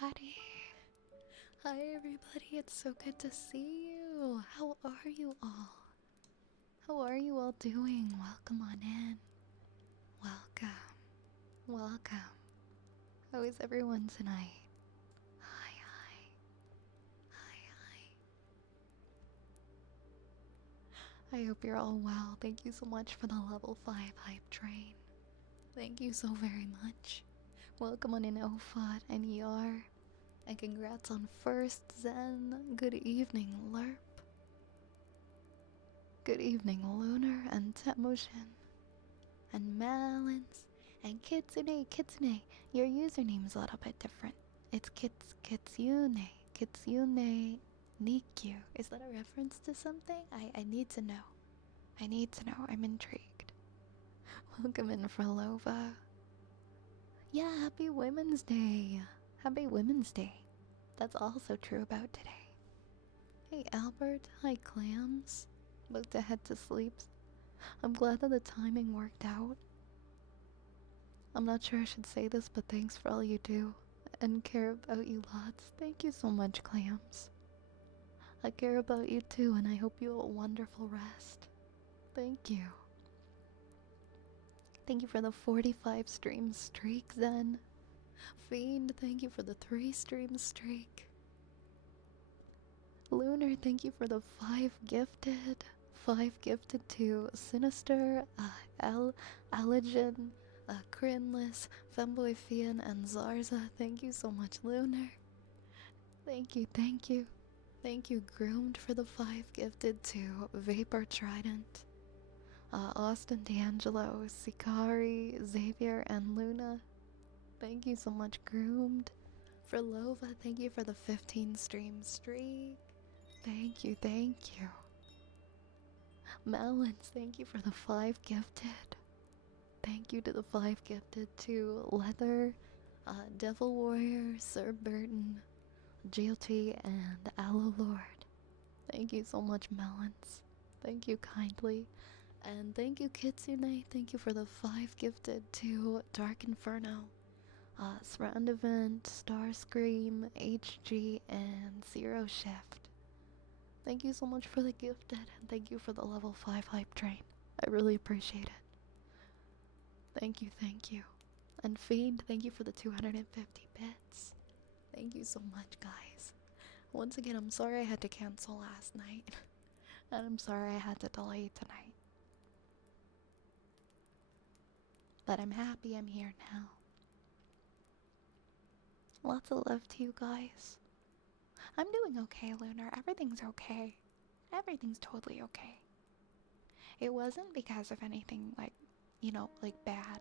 everybody. Hi, everybody. It's so good to see you. How are you all? How are you all doing? Welcome on in. Welcome. Welcome. How is everyone tonight? Hi, hi. Hi, hi. I hope you're all well. Thank you so much for the level 5 hype train. Thank you so very much. Welcome on in OFOD and ER. And congrats on first Zen. Good evening, Lerp. Good evening, Lunar and Temoshin. And Melons. And Kitsune. Kitsune. Your username's a little bit different. It's Kitsune. Kitsune Nikyu. Is that a reference to something? I need to know. I need to know. I'm intrigued. Welcome in, Frolova. Yeah, happy Women's Day. Happy Women's Day. That's also true about today. Hey, Albert. Hi, Clams. About to head to sleep. I'm glad that the timing worked out. I'm not sure I should say this, but thanks for all you do. And care about you lots. Thank you so much, Clams. I care about you too, and I hope you have a wonderful rest. Thank you. Thank you for the 45 stream streak, Zen. Fiend, thank you for the 3 stream streak. Lunar, thank you for the 5 gifted. 5 gifted to Sinister, Allergen, Crinless, Femboy Fian, and Zarza. Thank you so much, Lunar. Thank you, thank you. Thank you, Groomed, for the 5 gifted to Vapor Trident. Austin D'Angelo, Sikari, Xavier, and Luna. Thank you so much, Groomed. For Lova, thank you for the 15 stream streak. Thank you, thank you. Melons, thank you for the 5 gifted. Thank you to the 5 gifted to Leather, Devil Warrior, Sir Burton, GLT, and Aloe Lord. Thank you so much, Melons. Thank you kindly. And thank you, Kitsune. Thank you for the 5 gifted to Dark Inferno, Surround Event, Starscream, HG, and Zero Shift. Thank you so much for the gifted, and thank you for the level 5 hype train. I really appreciate it. Thank you, thank you. And Fiend, thank you for the 250 bits. Thank you so much, guys. Once again, I'm sorry I had to cancel last night. And I'm sorry I had to delay tonight. But I'm happy I'm here now. Lots of love to you guys. I'm doing okay, Lunar. Everything's okay. Everything's totally okay. It wasn't because of anything like, bad.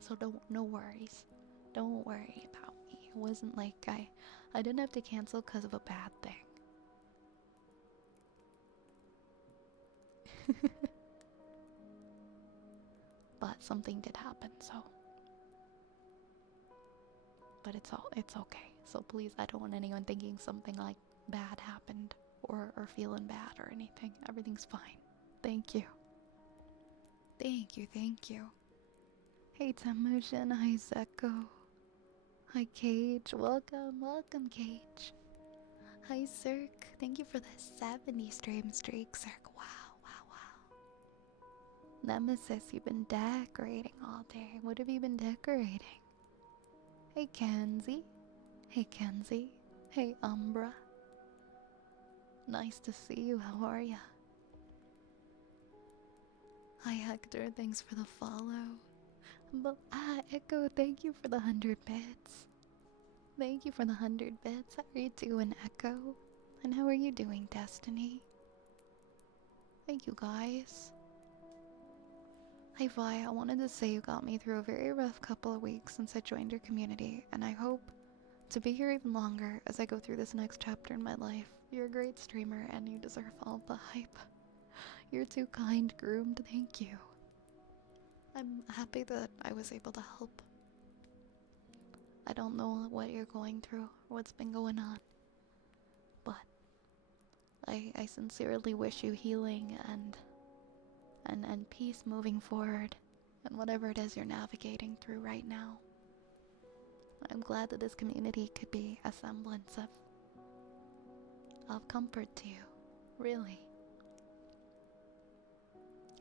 So no worries. Don't worry about me. It wasn't like I didn't have to cancel because of a bad thing. But something did happen, so. But it's okay. So please, I don't want anyone thinking something like bad happened or feeling bad or anything. Everything's fine. Thank you. Thank you, thank you. Hey Tamushin, hi Zeko. Hi Cage, welcome Cage. Hi Cirque, thank you for the 70 stream streak, Cirque. Wow. Nemesis, you've been decorating all day. What have you been decorating? Hey Kenzie. Hey Kenzie. Hey Umbra. Nice to see you, how are ya? Hi Hector, thanks for the follow. But Echo, thank you for the 100 bits. Thank you for the 100 bits. How are you doing, Echo? And how are you doing, Destiny? Thank you, guys. Hey Vi, I wanted to say you got me through a very rough couple of weeks since I joined your community, and I hope to be here even longer as I go through this next chapter in my life. You're a great streamer, and you deserve all the hype. You're too kind, Groomed. Thank you. I'm happy that I was able to help. I don't know what you're going through or what's been going on, but I sincerely wish you healing and peace moving forward and whatever it is you're navigating through right now. I'm glad that this community could be a semblance of comfort to you. Really.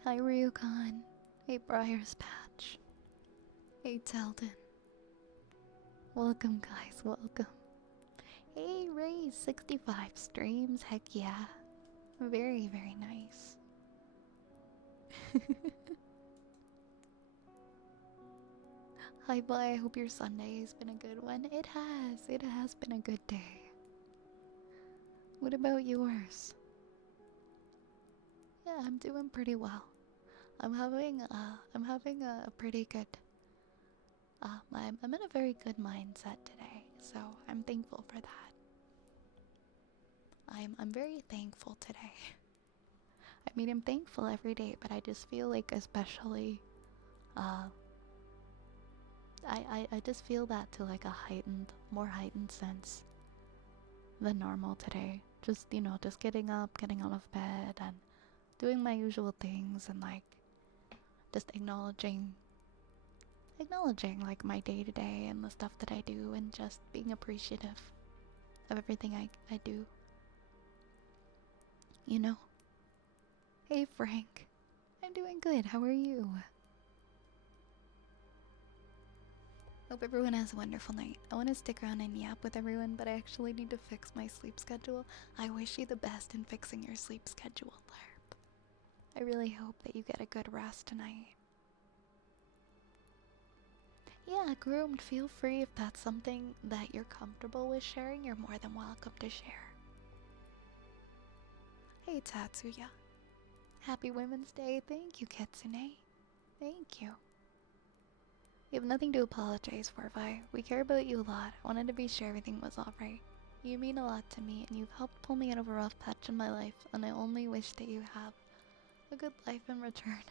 Hi, Ryukan. Hey, Briar's Patch. Hey, Telden. Welcome, guys. Welcome. Hey, Ray, 65 streams. Heck yeah. Very, very nice. Hi, bye. I hope your Sunday has been a good one. It has. It has been a good day. What about yours? Yeah, I'm doing pretty well. I'm having a pretty good I'm in a very good mindset today, so I'm thankful for that. I'm very thankful today. I mean, I'm thankful every day, but I just feel like especially I just feel that to like a more heightened sense than normal today. Just, you know, just getting up, getting out of bed and doing my usual things and like just acknowledging like my day to day and the stuff that I do and just being appreciative of everything I do. You know? Hey Frank. I'm doing good. How are you? Hope everyone has a wonderful night. I want to stick around and yap with everyone, but I actually need to fix my sleep schedule. I wish you the best in fixing your sleep schedule, Lerp. I really hope that you get a good rest tonight. Yeah, groomed, feel free if that's something that you're comfortable with sharing. You're more than welcome to share. Hey Tatsuya. Happy Women's Day. Thank you, Kitsune. Thank you. You have nothing to apologize for, Vi. We care about you a lot. I wanted to be sure everything was alright. You mean a lot to me, and you've helped pull me out of a rough patch in my life, and I only wish that you have a good life in return.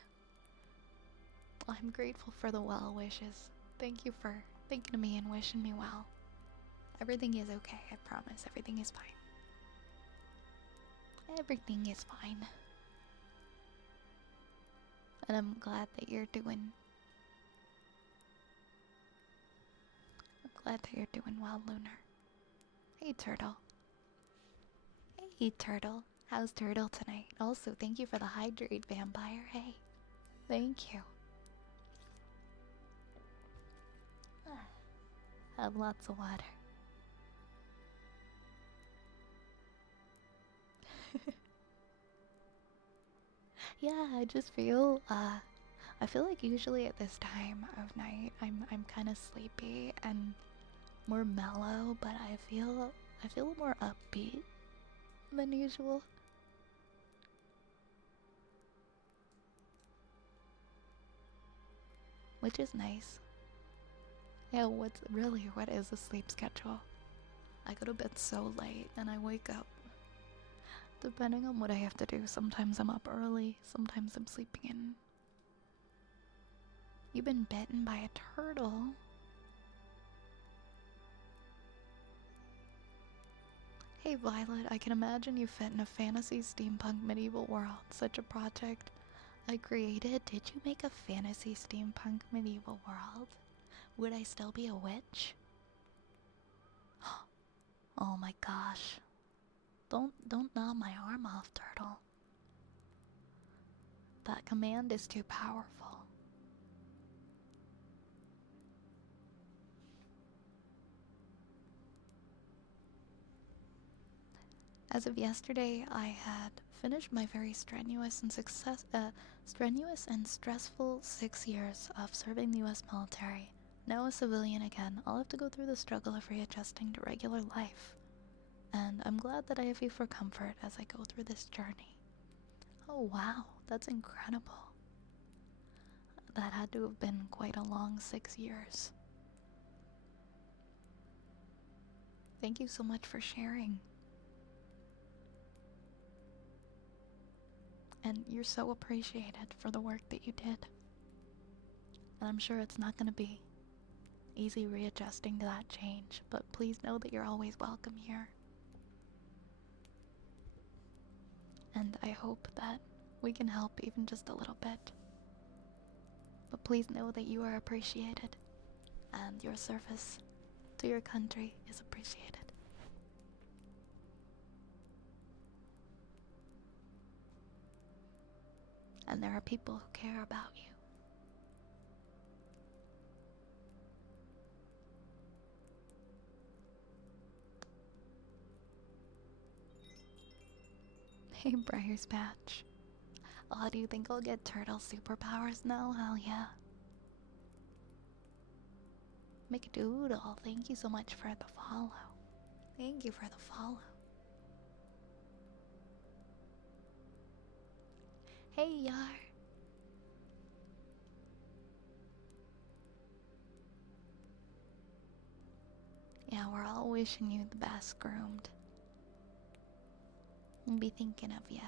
I'm grateful for the well wishes. Thank you for thinking of me and wishing me well. Everything is okay, I promise. Everything is fine. Everything is fine. And I'm glad that you're doing well, Lunar. Hey, Turtle. Hey, Turtle. How's Turtle tonight? Also, thank you for the hydrate, Vampire. Hey. Thank you. Have lots of water. Yeah, I just feel, I feel like usually at this time of night, I'm kind of sleepy and more mellow, but I feel more upbeat than usual. Which is nice. Yeah, what is a sleep schedule? I go to bed so late and I wake up. Depending on what I have to do, sometimes I'm up early, sometimes I'm sleeping in. You've been bitten by a turtle? Hey Violet, I can imagine you fit in a fantasy steampunk medieval world. Such a project I created. Did you make a fantasy steampunk medieval world? Would I still be a witch? Oh my gosh. Don't gnaw my arm off, Turtle. That command is too powerful. As of yesterday, I had finished my very strenuous and stressful 6 years of serving the U.S. military. Now a civilian again, I'll have to go through the struggle of readjusting to regular life. And I'm glad that I have you for comfort as I go through this journey. Oh wow, that's incredible. That had to have been quite a long 6 years. Thank you so much for sharing. And you're so appreciated for the work that you did. And I'm sure it's not going to be easy readjusting to that change, but please know that you're always welcome here. And I hope that we can help even just a little bit. But please know that you are appreciated, and your service to your country is appreciated. And there are people who care about you. Hey, Briar's Patch. Oh, do you think I'll get turtle superpowers now? Hell yeah. McDoodle, thank you so much for the follow. Thank you for the follow. Hey, Yar. Yeah, we're all wishing you the best, Groomed. We'll be thinking of ya.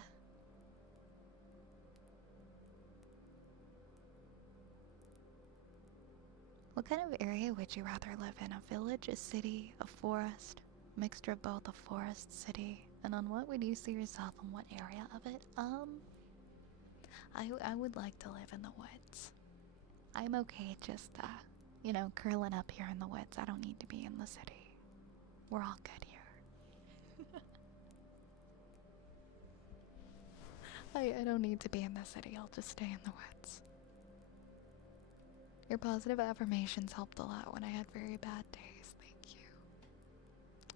What kind of area would you rather live in? A village, a city, a forest? Mixture of both, a forest, city. And on what would you see yourself in what area of it? I would like to live in the woods. I'm okay just, you know, curling up here in the woods. I don't need to be in the city. We're all good here. I don't need to be in the city. I'll just stay in the woods. Your positive affirmations helped a lot when I had very bad days. Thank you.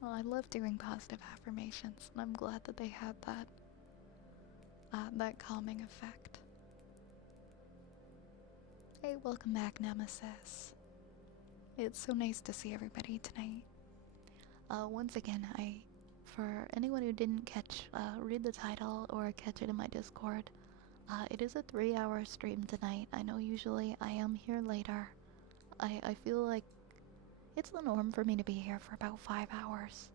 Well, I love doing positive affirmations, and I'm glad that they had that calming effect. Hey, welcome back, Nemesis. It's so nice to see everybody tonight. Once again, for anyone who didn't read the title or catch it in my Discord, it is a 3-hour stream tonight. I know usually I am here later. I feel like it's the norm for me to be here for about 5 hours.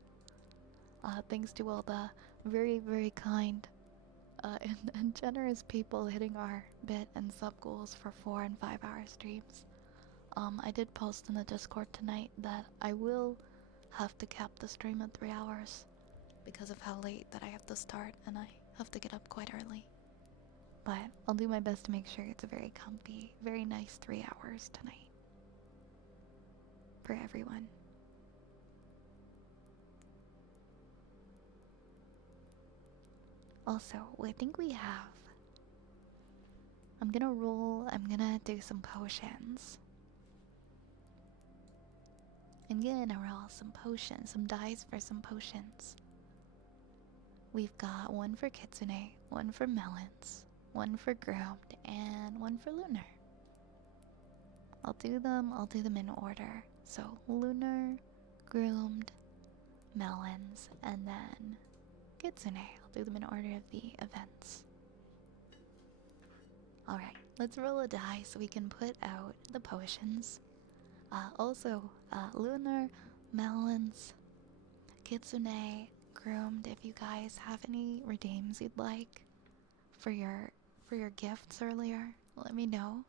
Thanks to all the very, very kind and generous people hitting our bit and sub goals for 4 and 5 hour streams. I did post in the Discord tonight that I will have to cap the stream at 3 hours because of how late that I have to start, and I have to get up quite early. But I'll do my best to make sure it's a very comfy, very nice 3 hours tonight for everyone. Also, I think we have... I'm gonna do some potions. I'm gonna roll some potions, some dice for some potions. We've got one for Kitsune, one for Melons, one for Groomed, and one for Lunar. I'll do them in order. So Lunar, Groomed, Melons, and then Kitsune. I'll do them in order of the events. Alright, let's roll a die so we can put out the potions. Lunar, Melons, Kitsune, Groomed, if you guys have any redeems you'd like for your gifts earlier, let me know.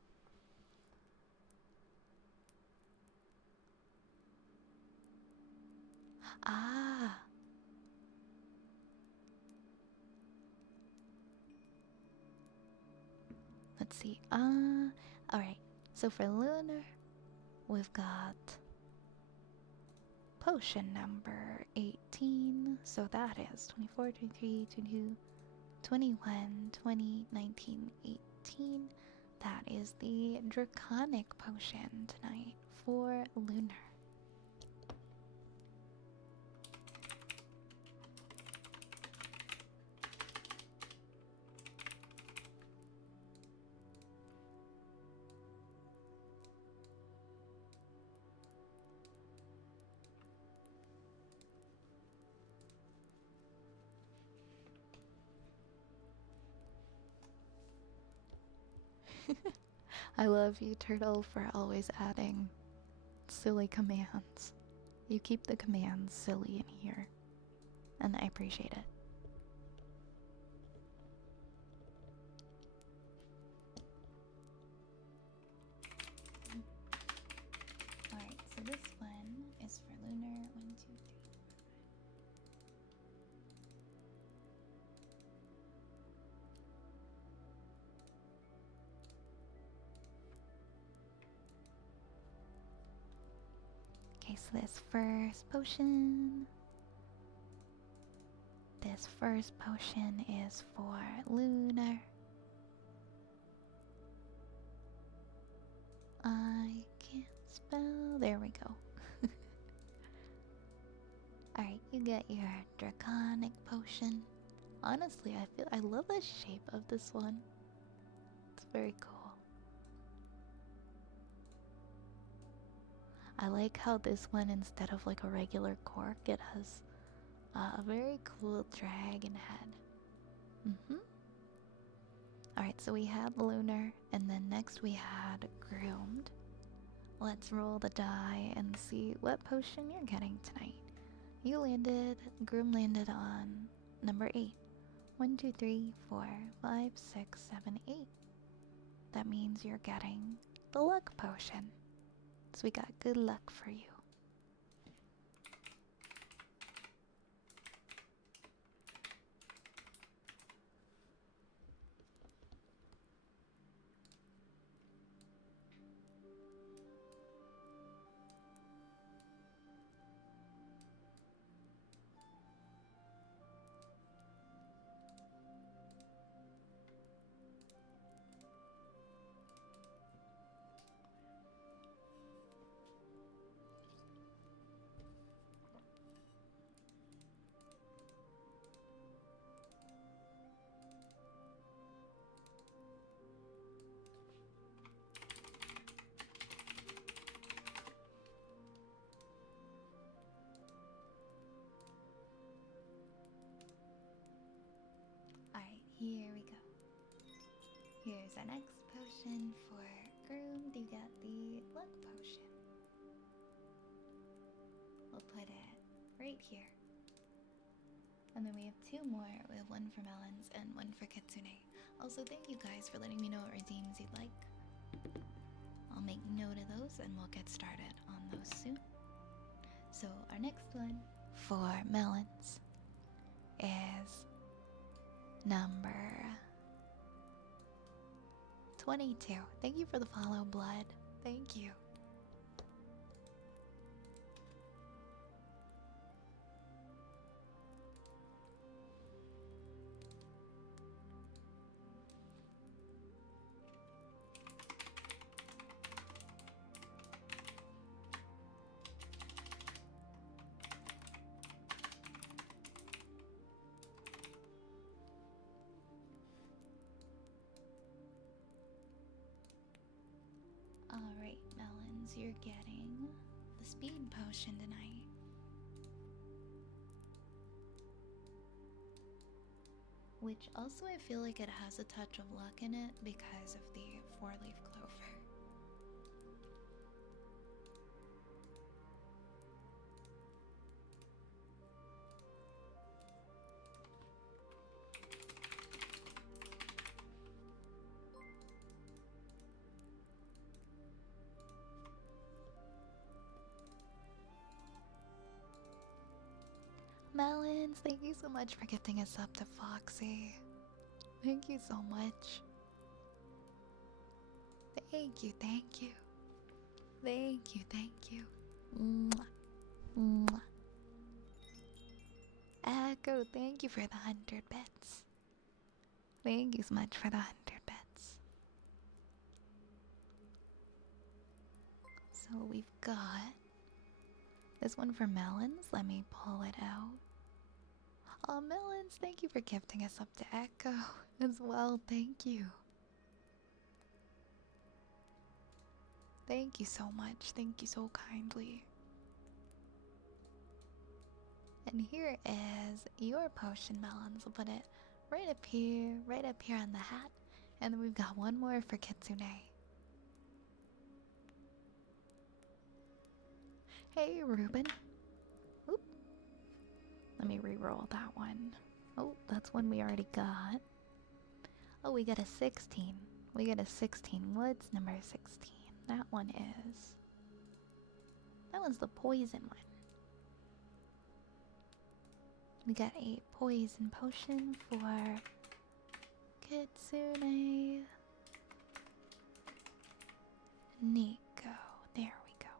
Ah. Let's see. Alright. So for Lunar, we've got potion number 18. So that is 24, 23, 22, 21, 20, 19, 18. That is the Draconic potion tonight for Lunar. I love you, Turtle, for always adding silly commands. You keep the commands silly in here, and I appreciate it. Alright, so this one is for Lunar. 1, 2, 3. Okay, so this first potion. This first potion is for Lunar. I can't spell. There we go. Alright, you get your Draconic potion. Honestly, I love the shape of this one. It's very cool. I like how this one, instead of like a regular cork, it has a very cool dragon head. Alright, so we had Lunar, and then next we had Groomed. Let's roll the die and see what potion you're getting tonight. Groom landed on number 8. 1, 2, 3, 4, 5, 6, 7, 8. That means you're getting the luck potion. So we got good luck for you. Alright, here we go. Here's our next potion for Groomed. You got the luck potion. We'll put it right here. And then we have 2 more. We have 1 for Melons and 1 for Kitsune. Also, thank you guys for letting me know what redeems you'd like. I'll make note of those and we'll get started on those soon. So our next one for Melons is number 22. Thank you for the follow, Blood. Thank you. Alright, Melons, you're getting the speed potion tonight. Which also I feel like it has a touch of luck in it because of the 4-leaf clover. Melons, thank you so much for gifting us up to Foxy. Thank you so much. Thank you, thank you. Thank you, thank you. Mwah. Mwah. Echo, thank you for the 100 bits. Thank you so much for the 100 bits. So we've got this one for Melons. Let me pull it out. Oh, Melons, thank you for gifting us up to Echo as well. Thank you. Thank you so much. Thank you so kindly. And here is your potion, Melons. We'll put it right up here on the hat. And then we've got 1 more for Kitsune. Hey, Ruben. Oop. Let me re-roll that one. Oh, that's one we already got. Oh, we got a 16. We got a 16. What's number 16? That one is... That one's the poison one. We got a poison potion for Kitsune. Nico. There we go.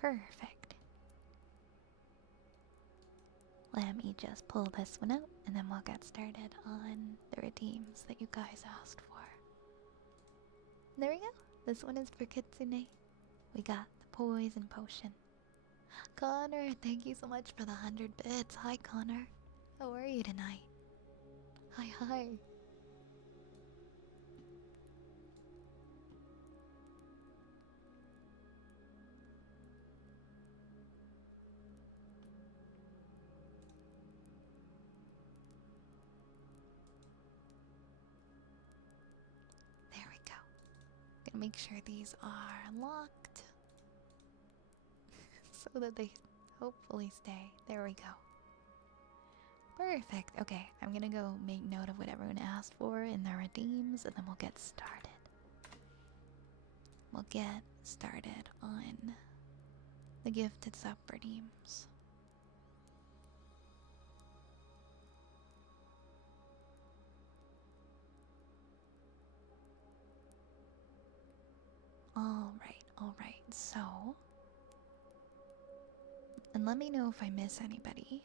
Perfect. Let me just pull this one out and then we'll get started on the redeems that you guys asked for. There we go. This one is for Kitsune. We got the poison potion. Connor, thank you so much for the 100 bits. Hi, Connor. How are you tonight? Hi, hi. There we go. Gonna make sure these are locked so that they hopefully stay. There we go. Perfect. Okay, I'm gonna go make note of what everyone asked for in their redeems and then we'll get started. We'll get started on the gifted sub redeems. Alright, so. And let me know if I miss anybody.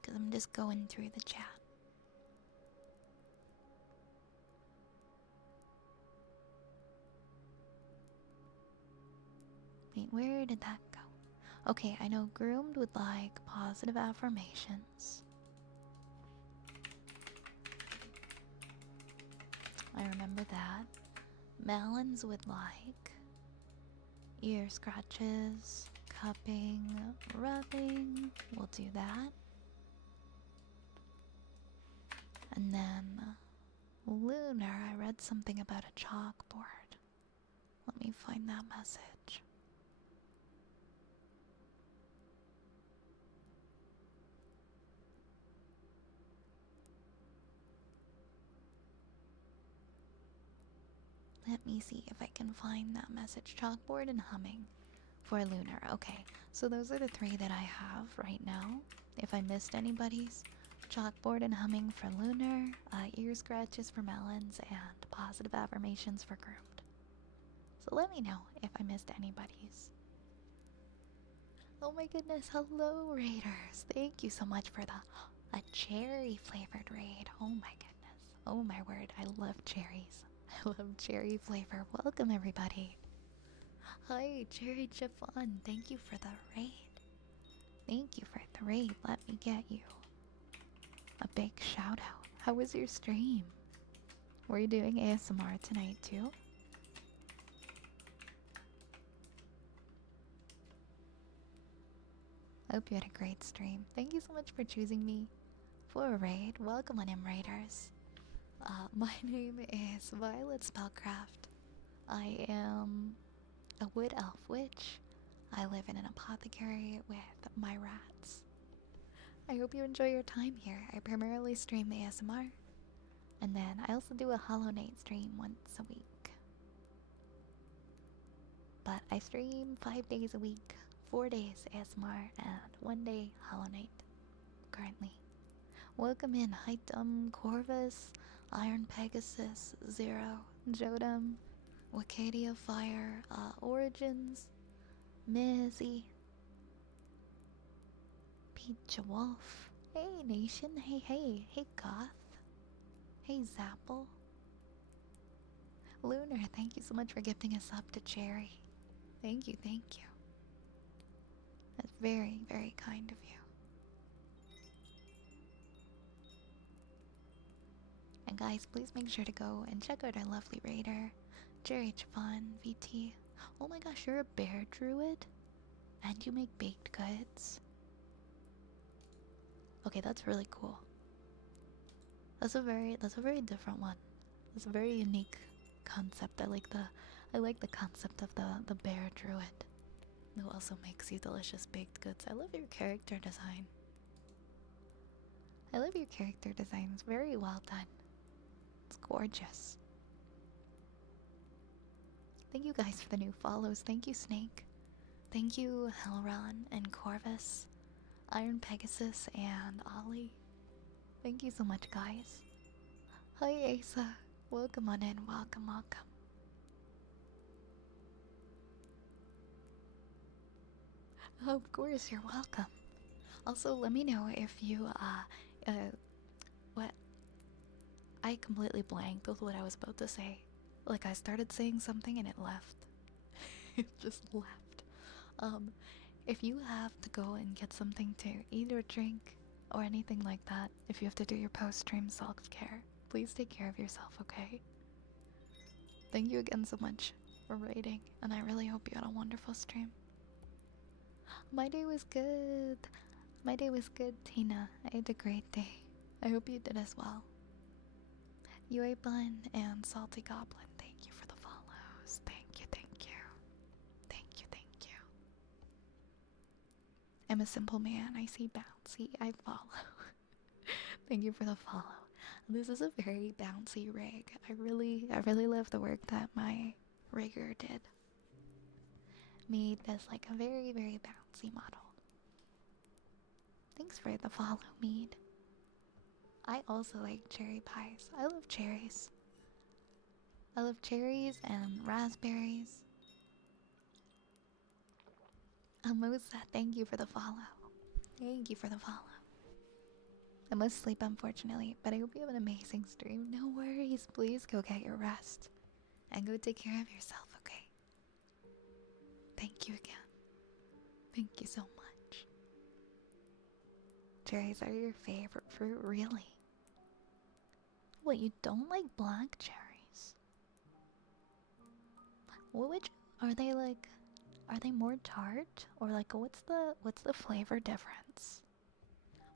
Because I'm just going through the chat. Wait, where did that go? Okay, I know Groomed would like positive affirmations. I remember that. Melons would like ear scratches, cupping, rubbing. We'll do that. And then Lunar, I read something about a chalkboard. Let me find that message. Let me see if I can find that message. Chalkboard and humming for Lunar. Okay, so those are the three that I have right now. If I missed anybody's, chalkboard and humming for Lunar, ear scratches for Melons, and positive affirmations for Groomed. So let me know if I missed anybody's. Oh my goodness, hello Raiders. Thank you so much for a cherry flavored raid. Oh my goodness. Oh my word, I love cherries. I love cherry flavor. Welcome everybody. Hi, Cherry Chiffon. Thank you for the raid. Thank you for the raid. Let me get you a big shout out. How was your stream? Were you doing ASMR tonight too? I hope you had a great stream. Thank you so much for choosing me for a raid. Welcome on in, Raiders. My name is Violet Spellcraft. I am a wood elf witch. I live in an apothecary with my rats. I hope you enjoy your time here. I primarily stream ASMR. And then I also do a Hollow Knight stream once a week. But I stream 5 days a week, 4 days ASMR, and 1 day Hollow Knight currently. Welcome in Hytum, Corvus, Iron Pegasus, Zero, Jodam, Wacadia Fire, Origins, Mizzy, Peach Wolf. Hey Nation, hey Goth, hey Zapple. Lunar, thank you so much for gifting us up to Cherry. Thank you. That's very, very kind of you. And guys, please make sure to go and check out our lovely raider, Jerry Chavon, VT. Oh my gosh, you're a bear druid? And you make baked goods? Okay, that's really cool. That's a very different one. It's a very unique concept. I like the concept of the bear druid who also makes you delicious baked goods. I love your character design. It's very well done. It's gorgeous. Thank you guys for the new follows. Thank you, Snake. Thank you, Helron and Corvus, Iron Pegasus, and Ollie. Thank you so much, guys. Hi, Asa. Welcome on in. Welcome. Of course, you're welcome. Also, let me know if you, what? I completely blanked with what I was about to say. Like, I started saying something and it left. It just left. Um, if you have to go and get something to eat or drink or anything like that, if you have to do your post-stream self-care, please take care of yourself, okay? Thank you again so much for rating, and I really hope you had a wonderful stream. My day was good. My day was good, Tina. I had a great day. I hope you did as well. UA Bun and Salty Goblin, thank you for the follows. Thank you, thank you. Thank you, thank you. I'm a simple man. I see bouncy. I follow. Thank you for the follow. This is a very bouncy rig. I really love the work that my rigger did. Made this like a very bouncy model. Thanks for the follow, Mead. I also like cherry pies. I love cherries. I love cherries and raspberries. Amosa, thank you for the follow. Thank you for the follow. I must sleep, unfortunately, but I hope you have an amazing stream. No worries, please go get your rest. And go take care of yourself, okay? Thank you again. Thank you so much. Cherries are your favorite fruit, really? What, you don't like black cherries? What would you, are they like, are they more tart? Or like, what's the flavor difference?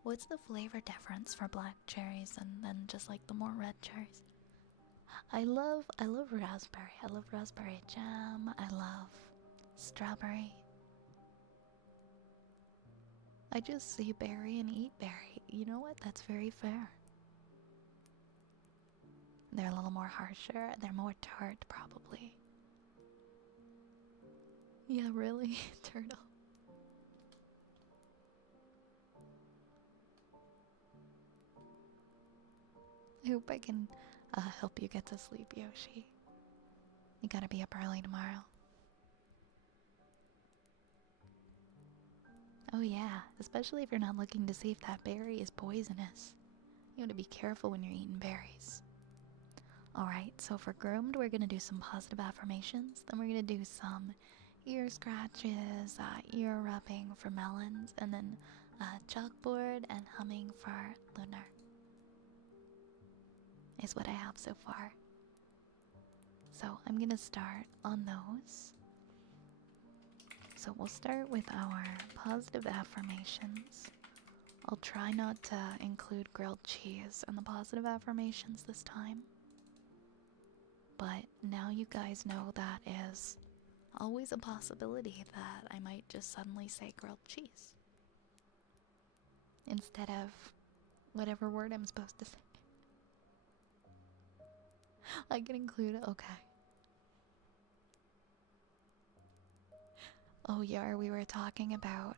What's the flavor difference for black cherries and then just like the more red cherries? I love raspberry. I love raspberry jam. I love strawberry. I just see berry and eat berry. You know what? That's very fair. They're a little more harsher. They're more tart, probably. Yeah, really? Turtle. I hope I can help you get to sleep, Yoshi. You gotta be up early tomorrow. Oh yeah, especially if you're not looking to see if that berry is poisonous. You want to be careful when you're eating berries. Alright, so for groomed, we're gonna do some positive affirmations. Then we're gonna do some ear scratches, ear rubbing for melons, and then chalkboard and humming for lunar. Is what I have so far. So I'm gonna start on those. So we'll start with our positive affirmations. I'll try not to include grilled cheese in the positive affirmations this time. But now you guys know that is always a possibility that I might just suddenly say grilled cheese instead of whatever word I'm supposed to say. I can include it, okay. Oh yeah, we were talking about,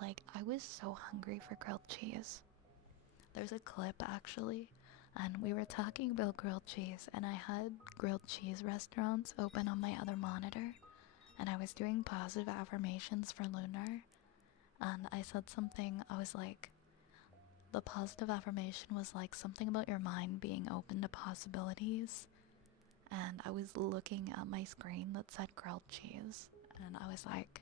like, I was so hungry for grilled cheese. There's a clip actually, and we were talking about grilled cheese, and I had grilled cheese restaurants open on my other monitor, and I was doing positive affirmations for Lunar, and I said something, I was like, the positive affirmation was like something about your mind being open to possibilities, and I was looking at my screen that said grilled cheese, and I was like,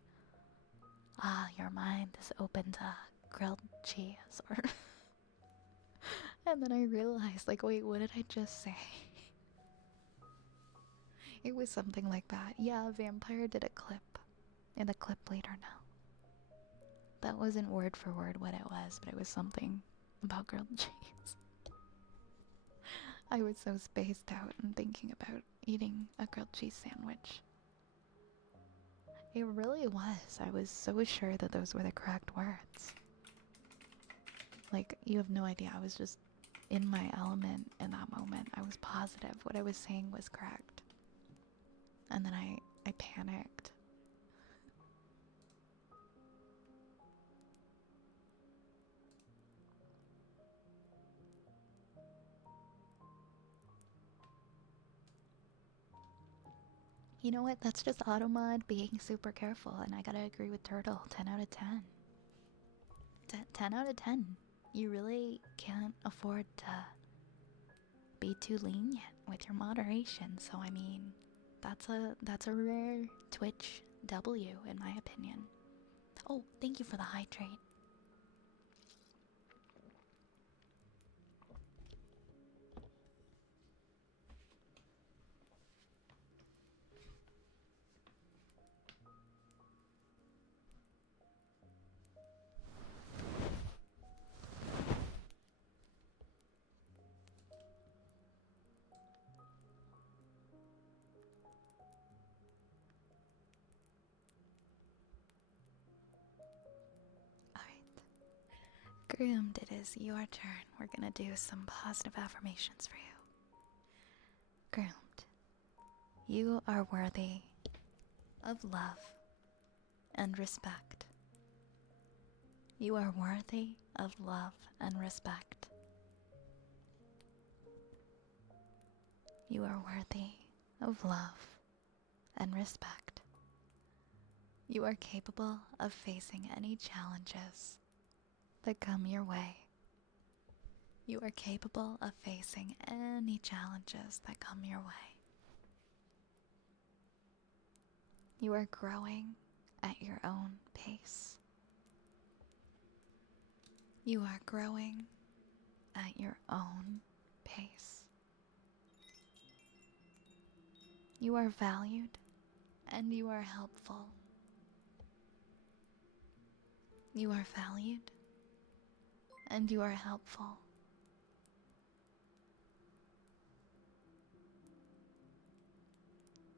your mind is open to grilled cheese, or and then I realized, like, wait, what did I just say? It was something like that. Yeah, Vampire did a clip in the clip later now. That wasn't word for word what it was, but it was something about grilled cheese. I was so spaced out and thinking about eating a grilled cheese sandwich. It really was. I was so sure that those were the correct words. Like, you have no idea. I was just in my element in that moment. I was positive what I was saying was correct. And then I panicked. You know what? That's just Automod being super careful, and I gotta agree with Turtle. 10 out of 10. 10 out of 10. You really can't afford to be too lenient with your moderation. So I mean, that's a rare Twitch W in my opinion. Oh, thank you for the hydrate. Alright. Groomed, it is your turn. We're gonna do some positive affirmations for you. Groomed, you are worthy of love and respect. You are worthy of love and respect. You are worthy of love and respect. You are capable of facing any challenges that come your way. You are capable of facing any challenges that come your way. You are growing at your own pace. You are growing at your own pace. You are valued and you are helpful. You are valued and you are helpful.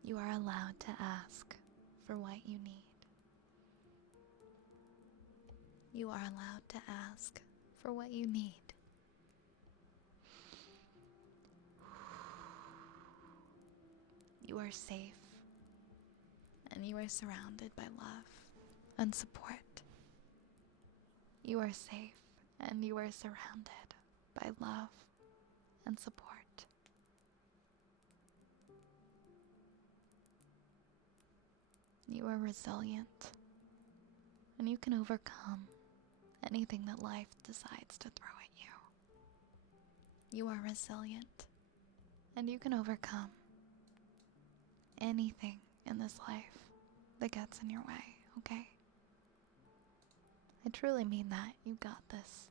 You are allowed to ask for what you need. You are allowed to ask for what you need. You are safe and you are surrounded by love and support. You are safe and you are surrounded by love and support. You are resilient and you can overcome anything that life decides to throw at you. You are resilient and you can overcome anything in this life that gets in your way, okay? I truly mean that. You got this.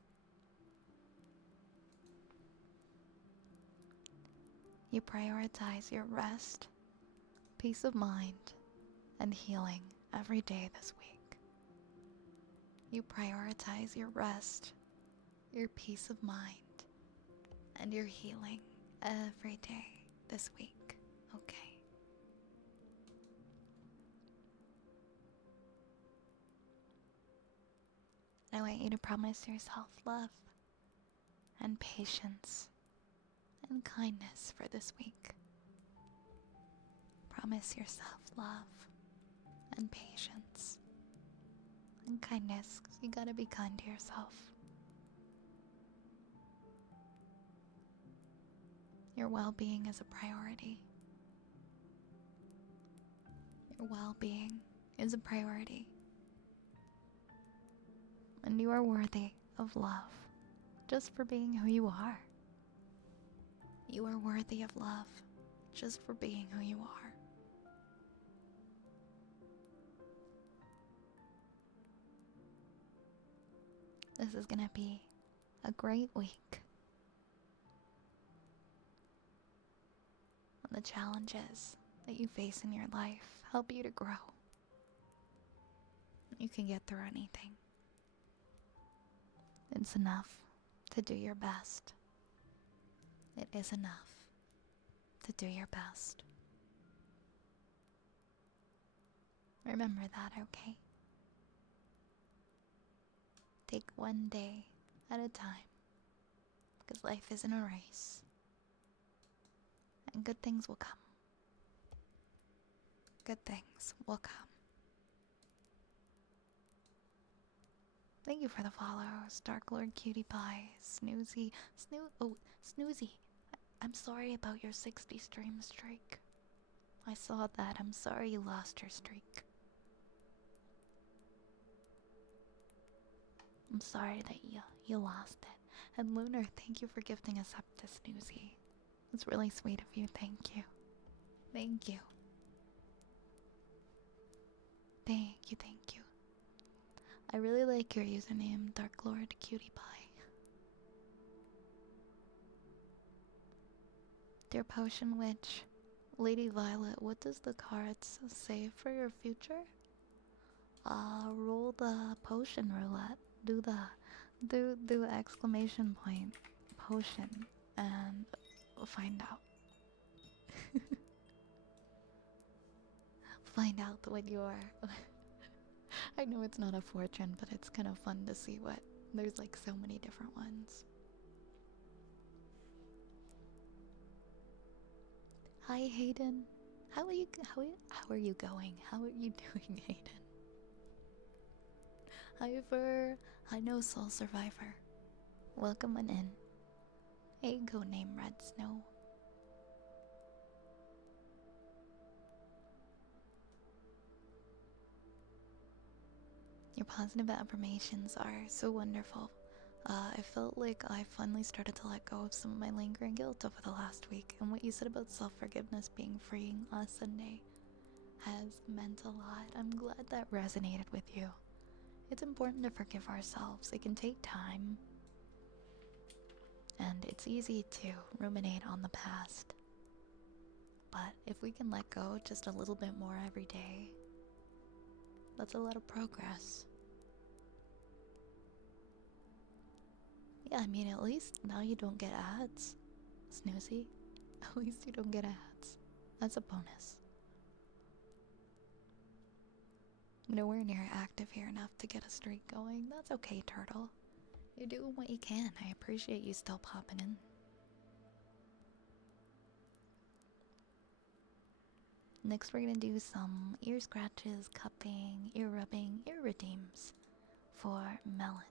You prioritize your rest, peace of mind, and healing every day this week. You prioritize your rest, your peace of mind, and your healing every day this week, okay? I want you to promise yourself love and patience and kindness for this week. Promise yourself love and patience and kindness, because you gotta be kind to yourself. Your well-being is a priority. Your well-being is a priority. And you are worthy of love just for being who you are. You are worthy of love just for being who you are. This is gonna be a great week. And the challenges that you face in your life help you to grow. You can get through anything. It's enough to do your best. It is enough to do your best. Remember that, okay? Take one day at a time, because life isn't a race. And good things will come. Good things will come. Thank you for the follows, Dark Lord Cutie Pie, Snoozy, Snoozy. I'm sorry about your 60 stream streak. I saw that. I'm sorry you lost your streak. I'm sorry that you lost it. And Lunar, thank you for gifting us up to Snoozy. It's really sweet of you. Thank you. Thank you. Thank you, thank you. I really like your username, Dark Lord Cutie Pie. Dear Potion Witch, Lady Violet, what does the cards say for your future? Roll the potion roulette. Do exclamation point potion and find out. Find out what you are. I know it's not a fortune, but it's kind of fun to see what. There's like so many different ones. Hi Hayden. How are you going? How are you doing, Hayden? Hi Ver. I know Soul Survivor. Welcome on in. Hey, go name Red Snow. Your positive affirmations are so wonderful. I felt like I finally started to let go of some of my lingering guilt over the last week, and what you said about self-forgiveness being freeing last Sunday has meant a lot. I'm glad that resonated with you. It's important to forgive ourselves. It can take time, and it's easy to ruminate on the past. But if we can let go just a little bit more every day, that's a lot of progress. Yeah, I mean, at least now you don't get ads, Snoozy. At least you don't get ads. That's a bonus. Nowhere near active here enough to get a streak going. That's okay, Turtle. You're doing what you can. I appreciate you still popping in. Next, we're gonna do some ear scratches, cupping, ear rubbing, ear redeems for Melons.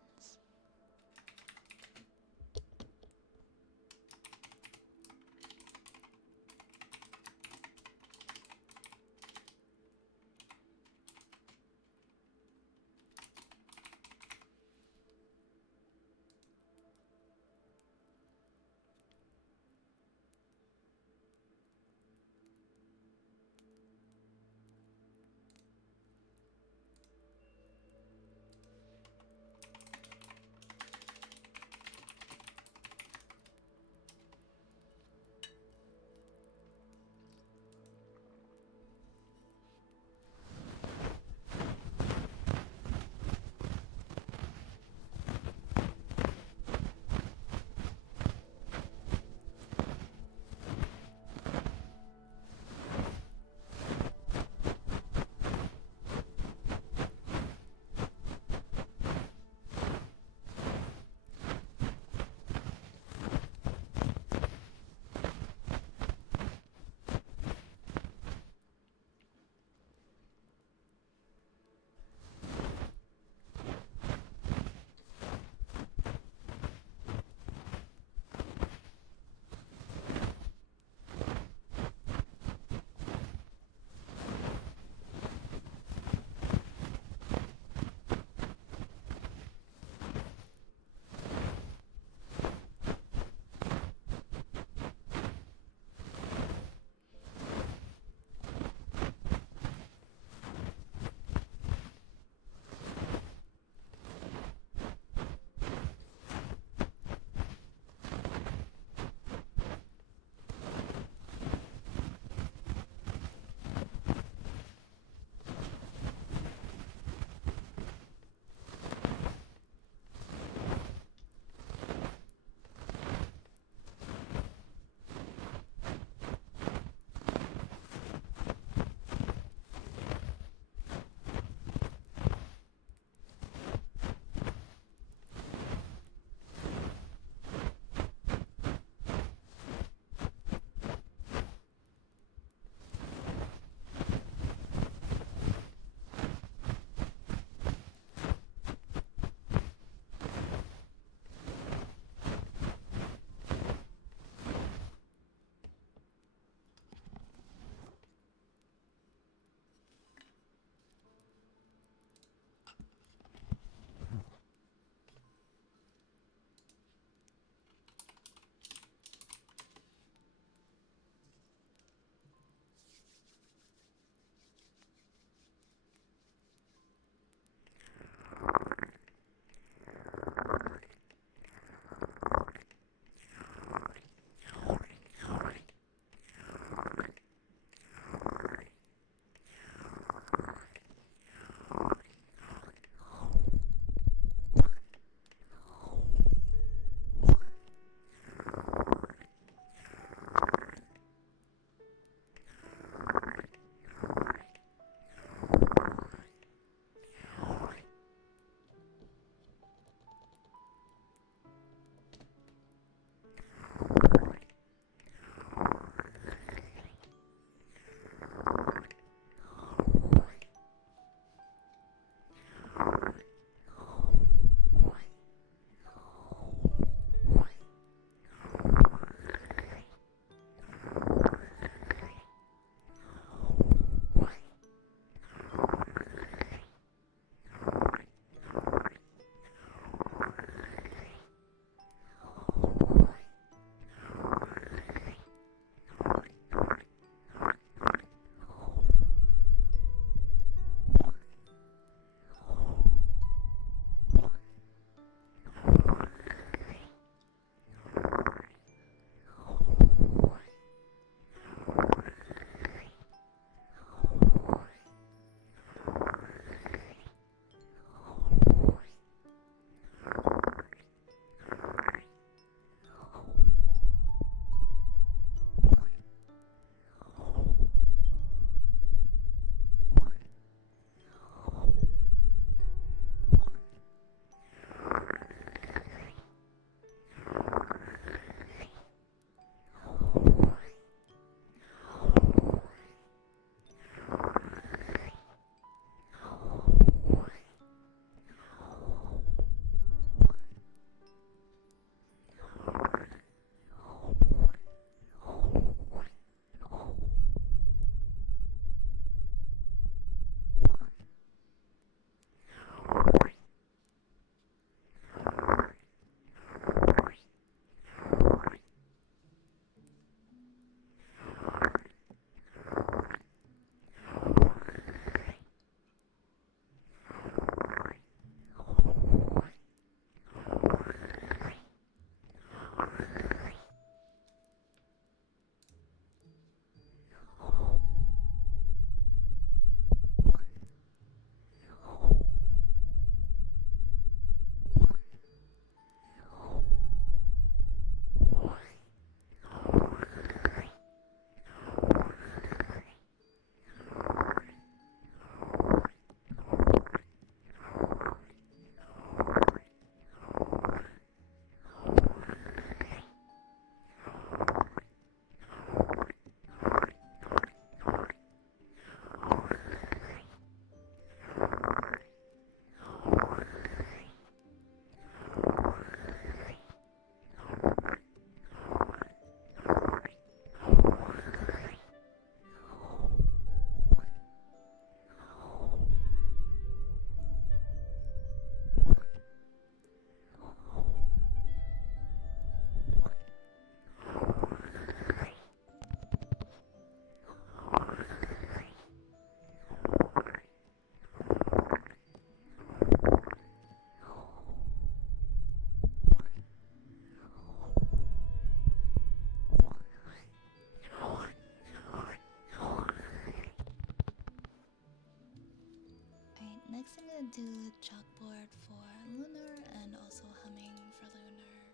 Next, I'm gonna do chalkboard for Lunar and also humming for Lunar.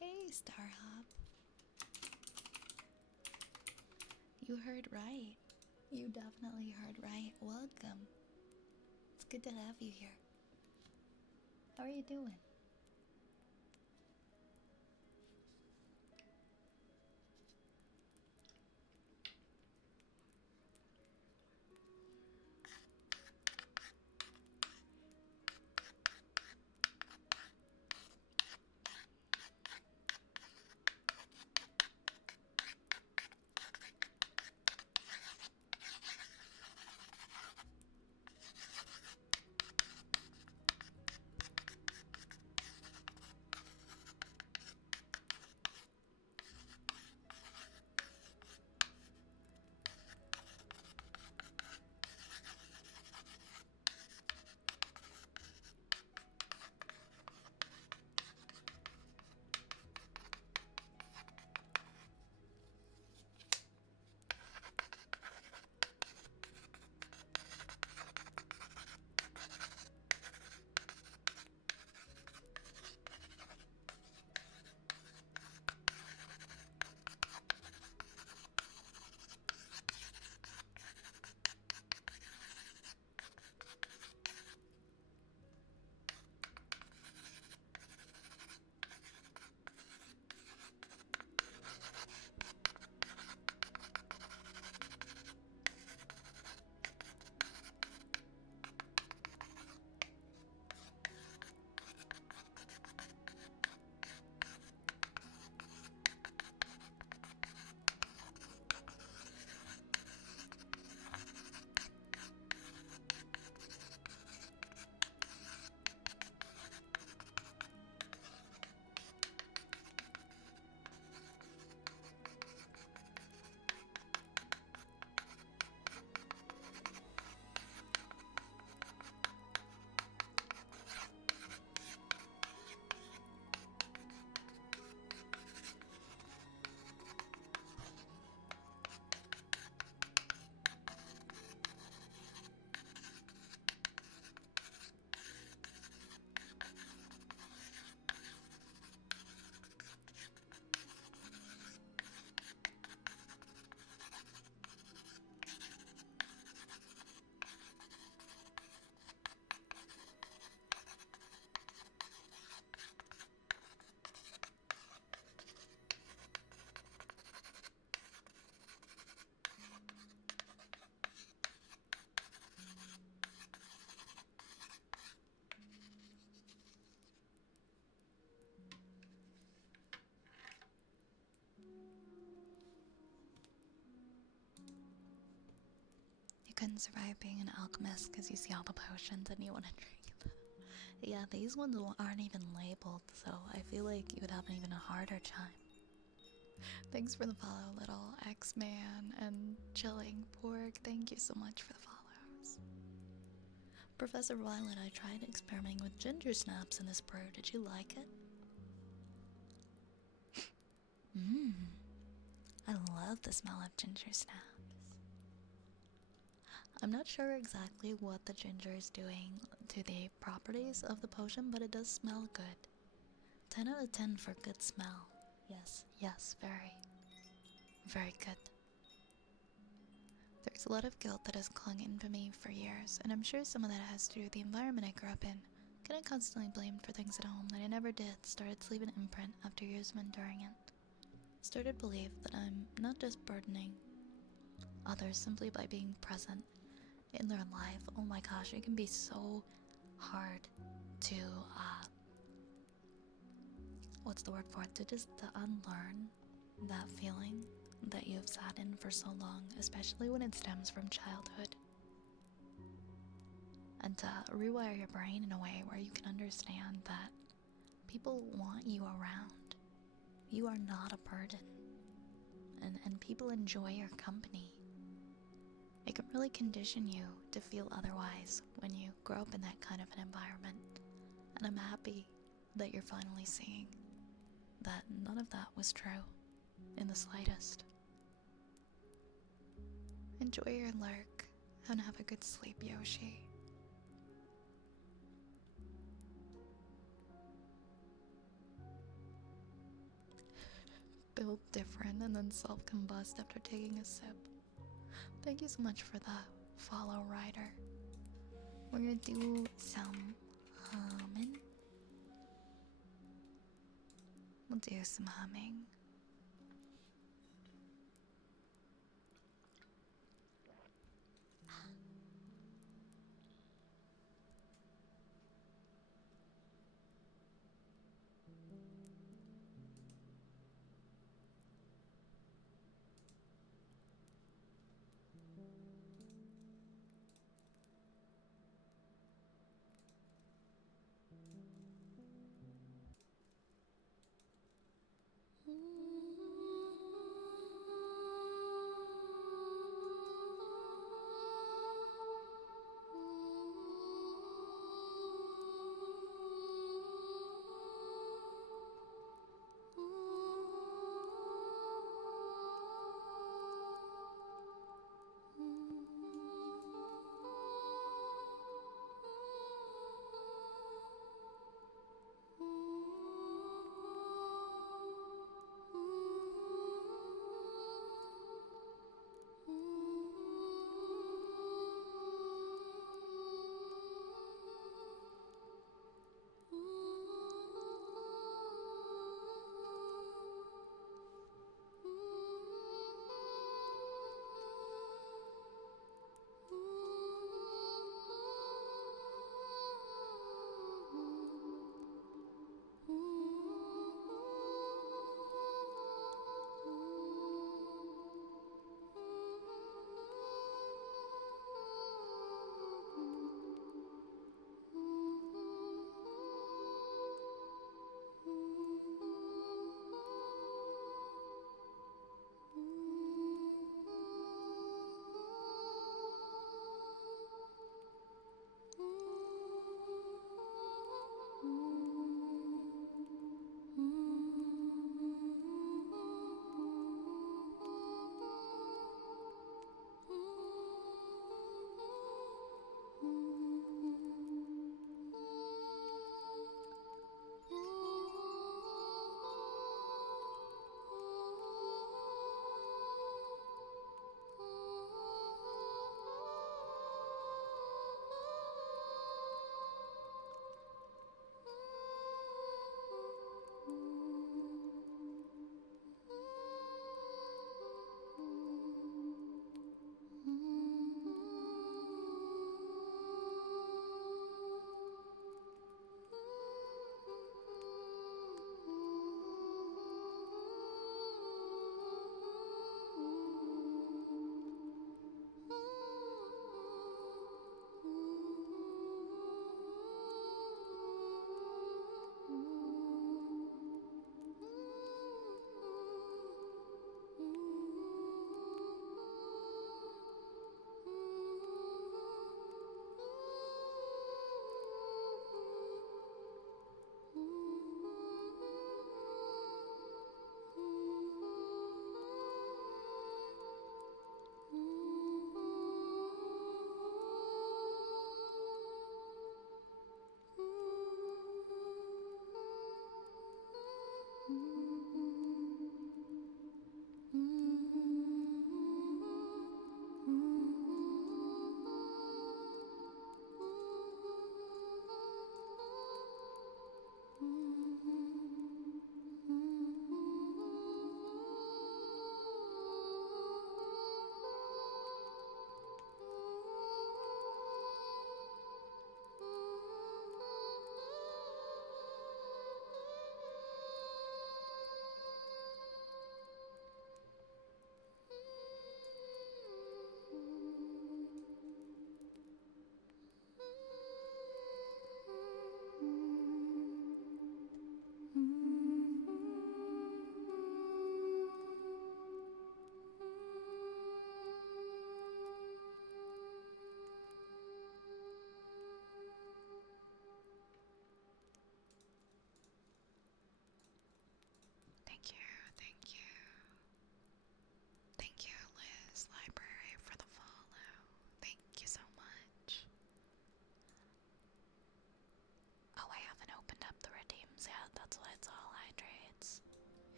Hey, Starhop. You heard right. You definitely heard right. Welcome. It's good to have you here. How are you doing? You couldn't survive being an alchemist because you see all the potions and you want to drink them. Yeah, these ones aren't even labeled, so I feel like you would have an even harder time. Thanks for the follow, little X-Man and Chilling Pork. Thank you so much for the follows. Professor Violet, I tried experimenting with ginger snaps in this brew. Did you like it? Mmm. I love the smell of ginger snaps. I'm not sure exactly what the ginger is doing to the properties of the potion, but it does smell good. 10 out of 10 for good smell. Yes, yes, very, very good. There's a lot of guilt that has clung into me for years, and I'm sure some of that has to do with the environment I grew up in. Getting constantly blamed for things at home that I never did started to leave an imprint after years of enduring it. Started to believe that I'm not just burdening others simply by being present in their life. Oh my gosh, it can be so hard to, what's the word for it? To unlearn that feeling that you've sat in for so long, especially when it stems from childhood. And to rewire your brain in a way where you can understand that people want you around. You are not a burden. And people enjoy your company. It can really condition you to feel otherwise when you grow up in that kind of an environment. And I'm happy that you're finally seeing that none of that was true in the slightest. Enjoy your lurk and have a good sleep, Yoshi. Built different and then self-combust after taking a sip. Thank you so much for the follow, Ryder. We're gonna do some humming. We'll do some humming.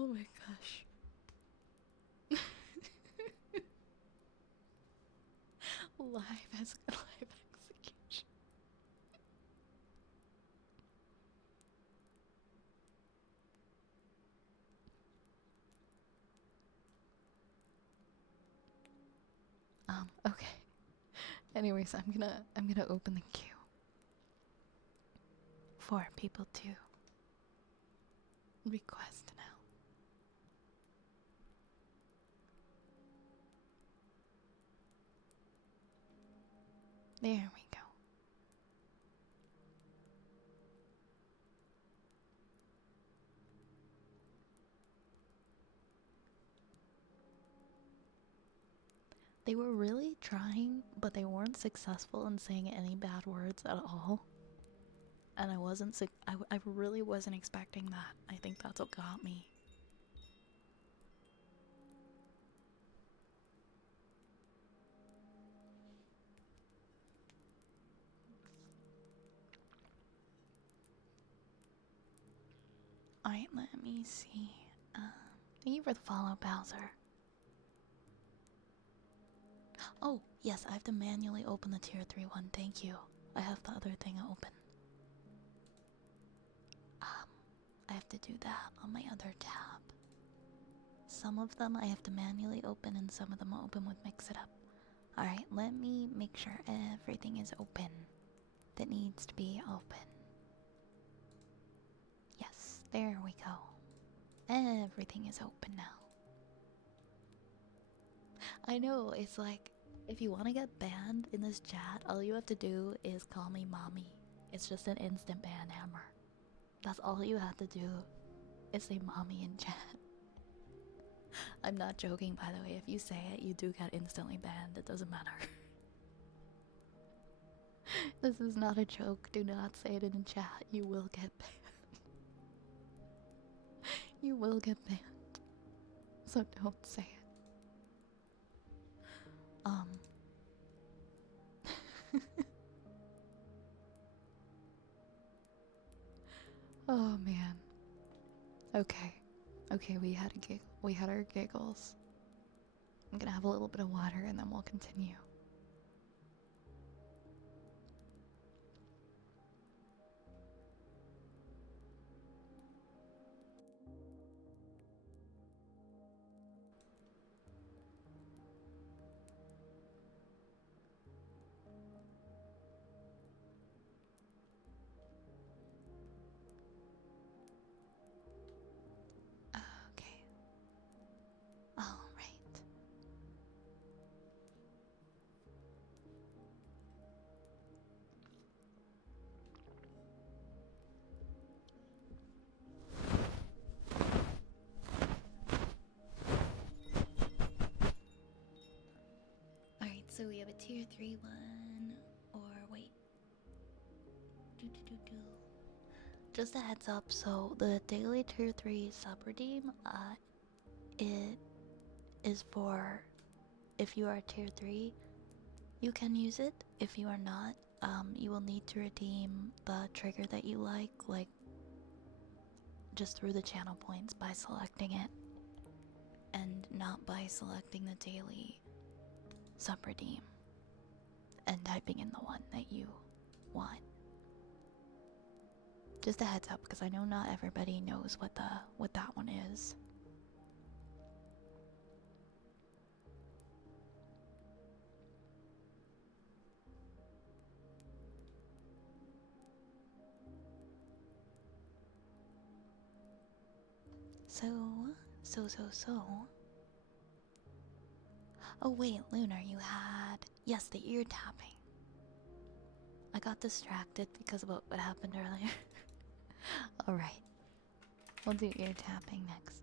Oh my gosh. Live as live execution. Okay. Anyways, I'm gonna open the queue for people to request now. There we go. They were really trying, but they weren't successful in saying any bad words at all. And I really wasn't expecting that. I think that's what got me. Alright, let me see. Thank you for the follow, Bowser. Oh, yes, I have to manually open the tier 3 one. Thank you. I have the other thing open. I have to do that on my other tab. Some of them I have to manually open and some of them I'll open with Mix It Up. Alright, let me make sure everything is open that needs to be open. Yes, there we go. Everything is open now. I know, it's like, if you want to get banned in this chat, all you have to do is call me mommy. It's just an instant ban hammer. That's all you have to do is say mommy in chat. I'm not joking, by the way. If you say it, you do get instantly banned. It doesn't matter. This is not a joke. Do not say it in chat. You will get banned. You will get banned. So don't say it. Oh man. Okay. Okay, we had our giggles. I'm gonna have a little bit of water and then we'll continue. Okay. All right. All right, so we have a tier 3 one, or wait. Just a heads up, so the daily tier 3 sub redeem, it is for if you are tier 3, you can use it. If you are not, you will need to redeem the trigger that you like just through the channel points by selecting it, and not by selecting the daily sub redeem and typing in the one that you want. Just a heads up, because I know not everybody knows what that one is. So. Oh wait, Lunar, you had... Yes, the ear tapping. I got distracted because of what happened earlier. Alright. We'll do ear tapping next.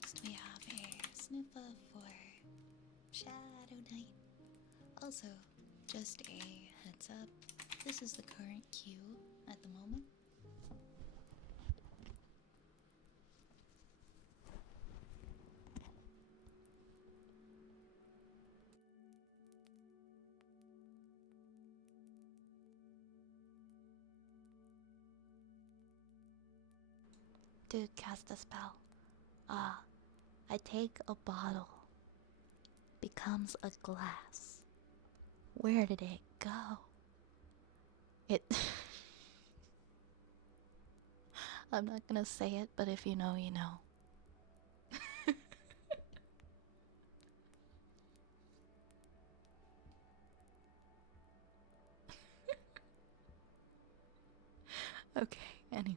Next we have a sniffer for Shadow Knight. Also, just a heads up, this is the current queue at the moment. Dude, cast a spell. I take a bottle. Becomes a glass. Where did it go? It. I'm not gonna say it, but if you know, you know. Okay, anyways.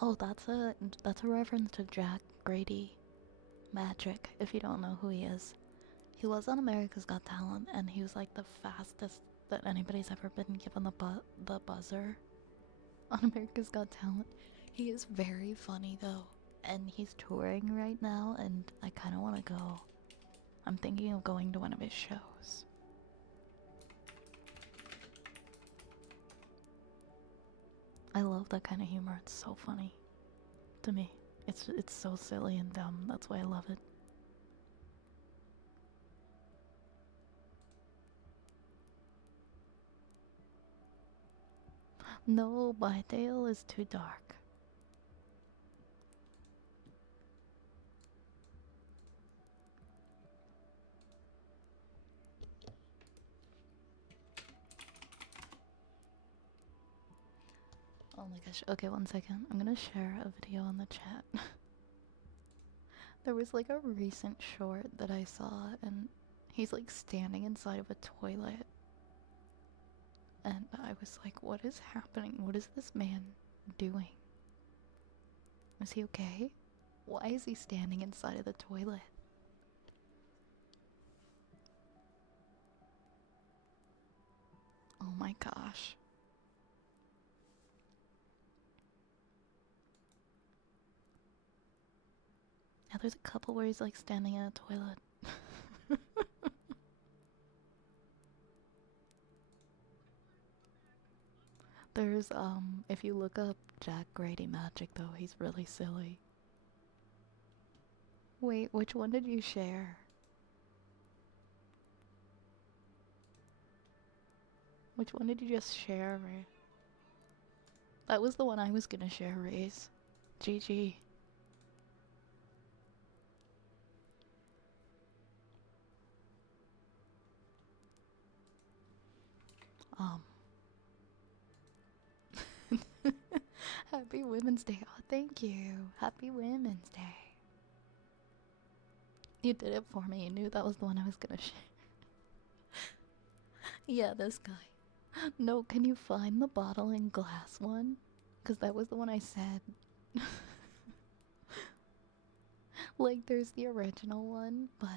Oh, that's a reference to Jack Grady Magic, if you don't know who he is. He was on America's Got Talent, and he was like the fastest that anybody's ever been given the buzzer on America's Got Talent. He is very funny though, and he's touring right now, and I kind of want to go. I'm thinking of going to one of his shows. I love that kind of humor. It's so funny to me. It's so silly and dumb. That's why I love it. No, my tale is too dark. Oh my gosh. Okay, one second. I'm gonna share a video on the chat. There was like a recent short that I saw, and he's like standing inside of a toilet. And I was like, what is happening? What is this man doing? Is he okay? Why is he standing inside of the toilet? Oh my gosh. Yeah, there's a couple where he's like standing in a toilet. There's, if you look up Jack Grady Magic though, he's really silly. Wait, which one did you share? Which one did you just share, Ray? That was the one I was gonna share, Rays. GG. Happy Women's Day. Oh, thank you. Happy Women's Day. You did it for me. You knew that was the one I was gonna share. Yeah, this guy. No, can you find the bottle and glass one? Because that was the one I said. Like, there's the original one, but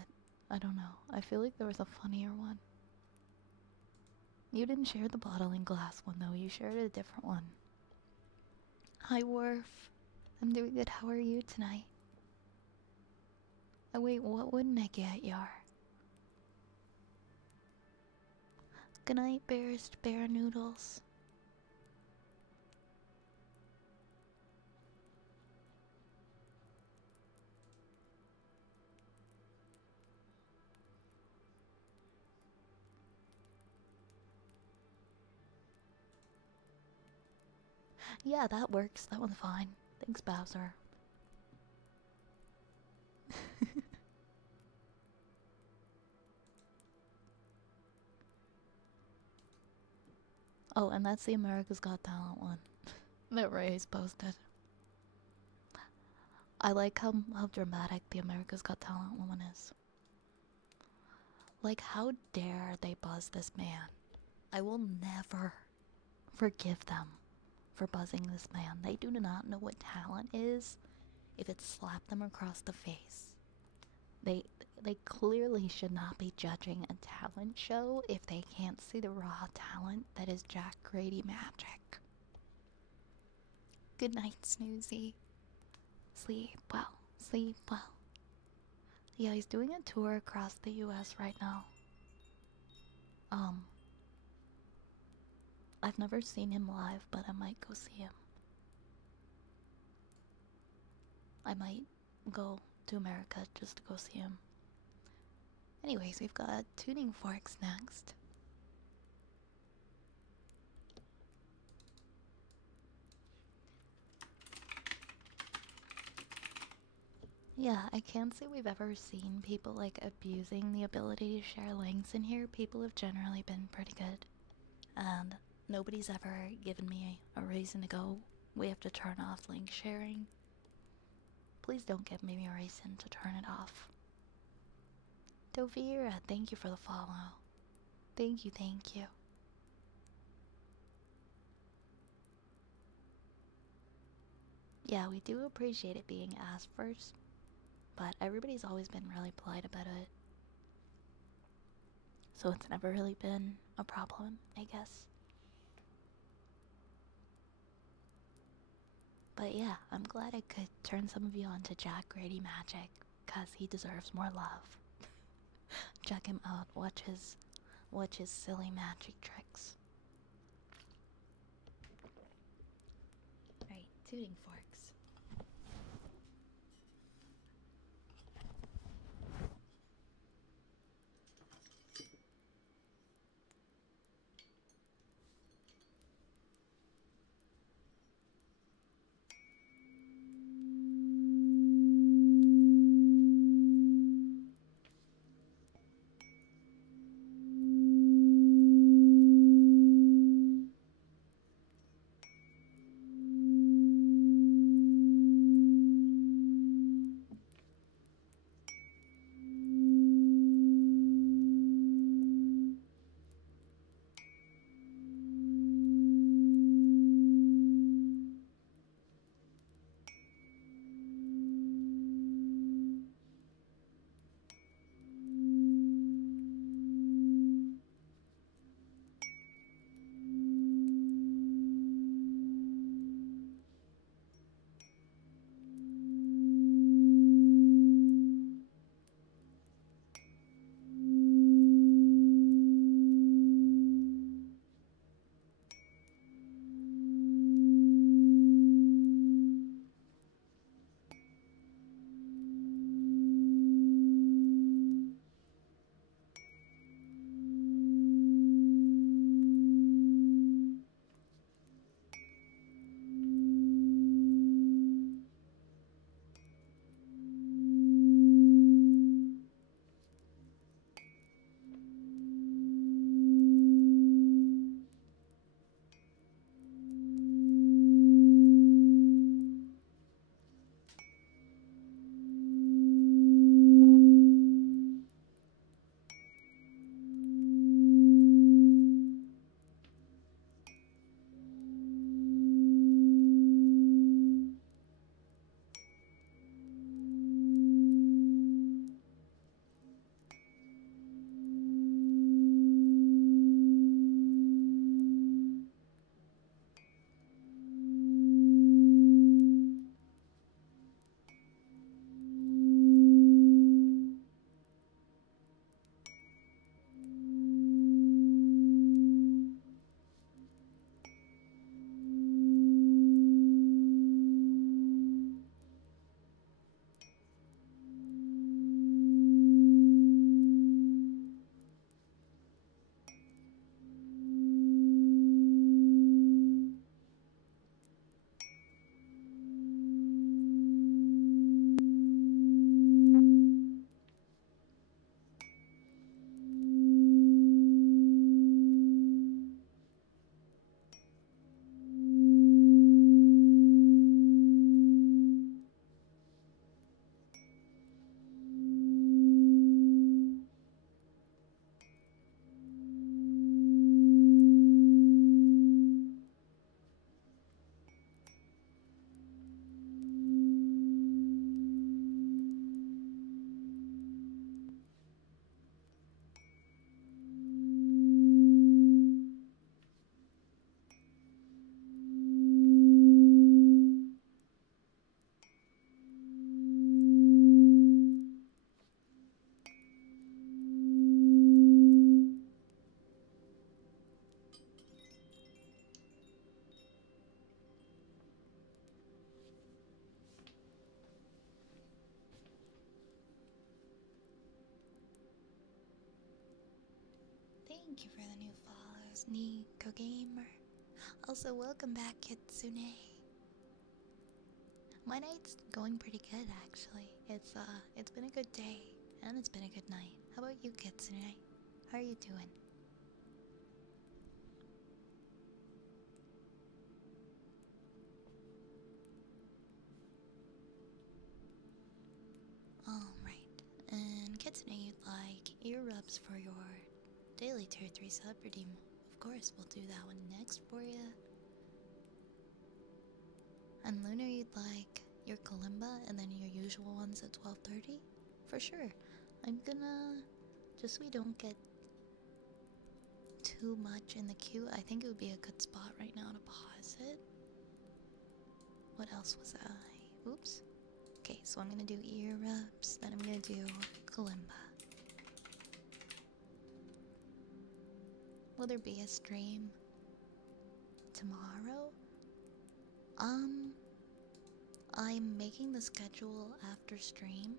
I don't know. I feel like there was a funnier one. You didn't share the bottling glass one, though. You shared a different one. Hi, Worf. I'm doing good. How are you tonight? Oh, wait, what wouldn't I get, Yar? Good night, bear noodles. Yeah, that works. That one's fine. Thanks, Bowser. Oh, and that's the America's Got Talent one that Ray's posted. I like how dramatic the America's Got Talent woman is. Like, how dare they buzz this man? I will never forgive them for buzzing this man. They do not know what talent is if it slapped them across the face. They clearly should not be judging a talent show if they can't see the raw talent that is Jack Grady magic. Good night, Snoozy. Sleep well. Sleep well. Yeah, he's doing a tour across the US right now. I've never seen him live, but I might go see him. I might go to America just to go see him. Anyways, we've got tuning forks next. Yeah, I can't say we've ever seen people like abusing the ability to share links in here. People have generally been pretty good. And nobody's ever given me a reason to go, we have to turn off link sharing. Please don't give me a reason to turn it off. Dovira, thank you for the follow. Thank you, thank you. Yeah, we do appreciate it being asked first, but everybody's always been really polite about it. So it's never really been a problem, I guess. But yeah, I'm glad I could turn some of you on to Jack Grady Magic, because he deserves more love. Check him out, watch his silly magic tricks. Alright, tuning forks. Nico Gamer. Also, welcome back, Kitsune. My night's going pretty good, actually. It's been a good day, and it's been a good night. How about you, Kitsune? How are you doing? Alright, and Kitsune, you'd like ear rubs for your daily tier 3 sub redeem. Of course, we'll do that one next for you. And Lunar, you'd like your kalimba and then your usual ones at 12:30? For sure. I'm gonna, just so we don't get too much in the queue, I think it would be a good spot right now to pause it. What else was I? Oops. Okay, so I'm gonna do ear rubs, then I'm gonna do kalimba. Will there be a stream tomorrow? I'm making the schedule after stream.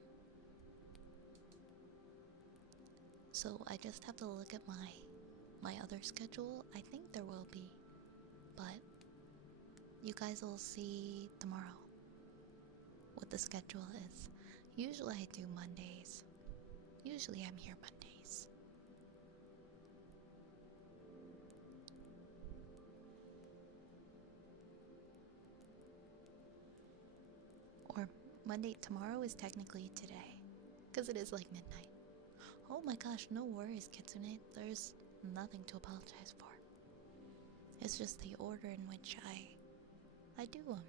So I just have to look at my other schedule. I think there will be, but you guys will see tomorrow what the schedule is. Usually I do Mondays. Usually I'm here Mondays. Or Monday, tomorrow is technically today, because it is like midnight. Oh my gosh, no worries, Kitsune. There's nothing to apologize for. It's just the order in which I do them.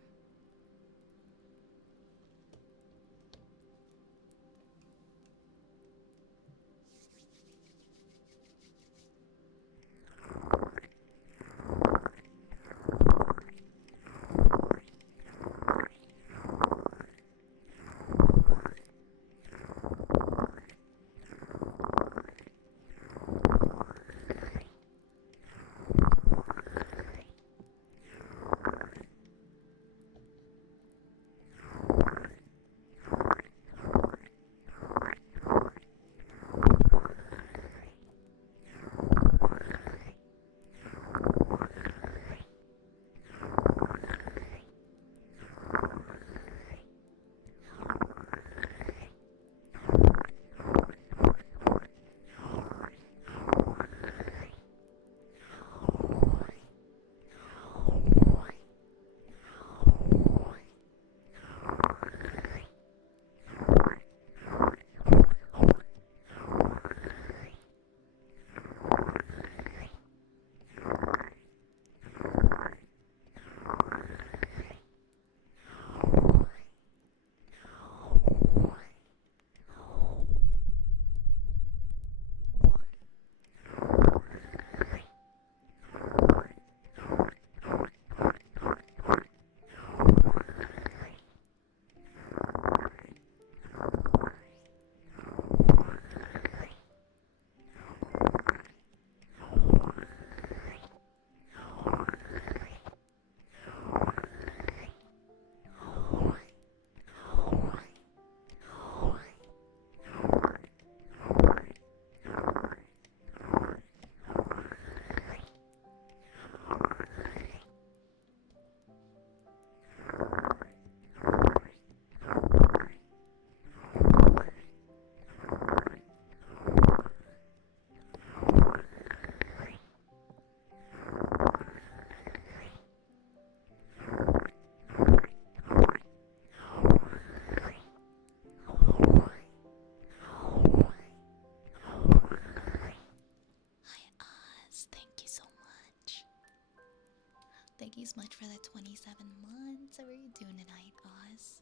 Thank you so much for the 27 months. How are you doing tonight, Oz?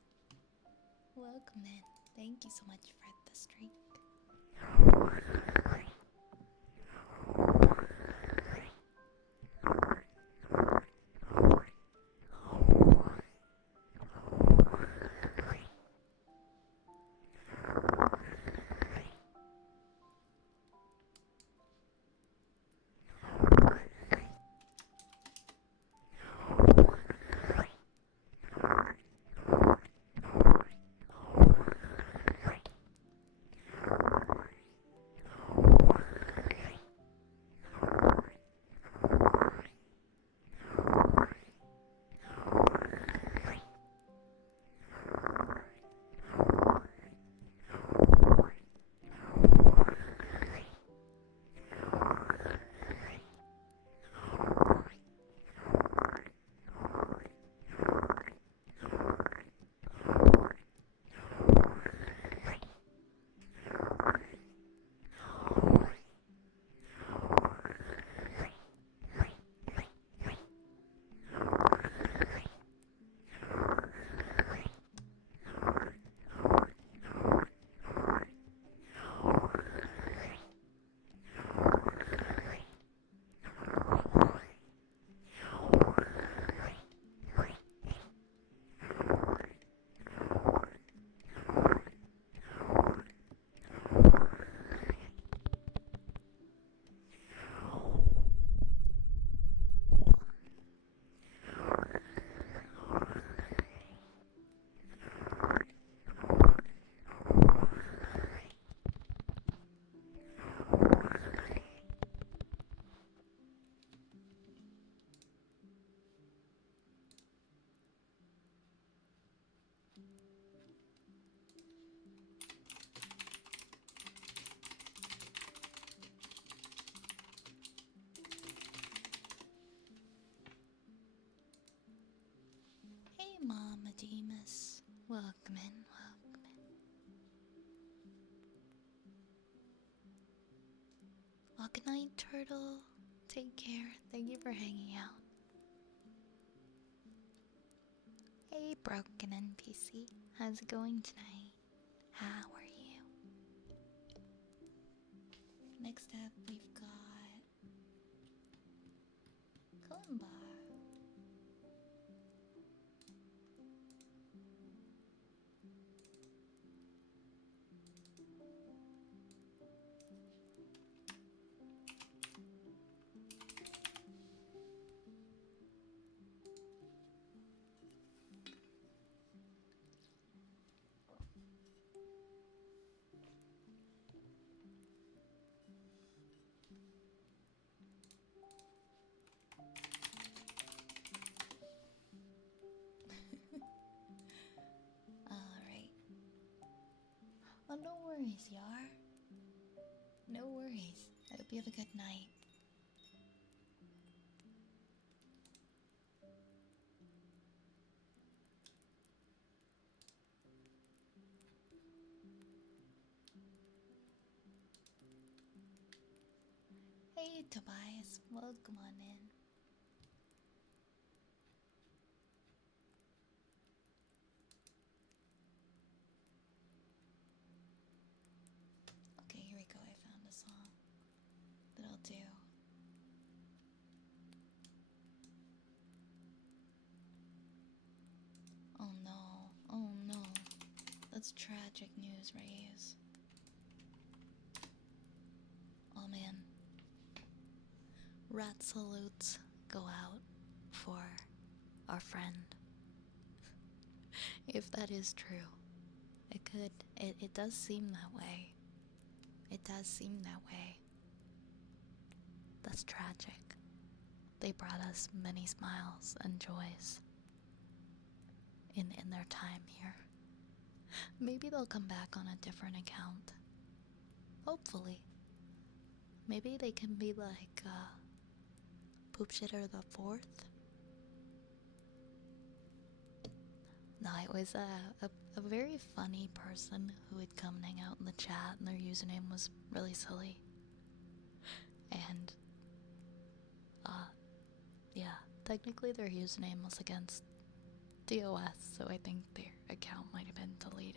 Welcome in. Thank you so much for the streak. Welcome in, welcome in. Well, good night, Turtle. Take care. Thank you for hanging out. Hey, broken NPC. How's it going tonight? How are you? Next up, we've got Kalimba. Alright. Oh, no worries, Yar. No worries. I hope you have a good night. Hey, Tobias. Welcome on in. Okay, here we go. I found a song that'll do. Oh no. Oh no. That's tragic news, Reyes. Oh man. Rat salutes go out for our friend. If that is true. It does seem that way. It does seem that way. That's tragic. They brought us many smiles and joys in their time here. Maybe they'll come back on a different account. Hopefully. Maybe they can be like, Poop Shitter the Fourth? No, it was a very funny person who would come and hang out in the chat, and their username was really silly. And, yeah, technically their username was against DOS, so I think their account might have been deleted.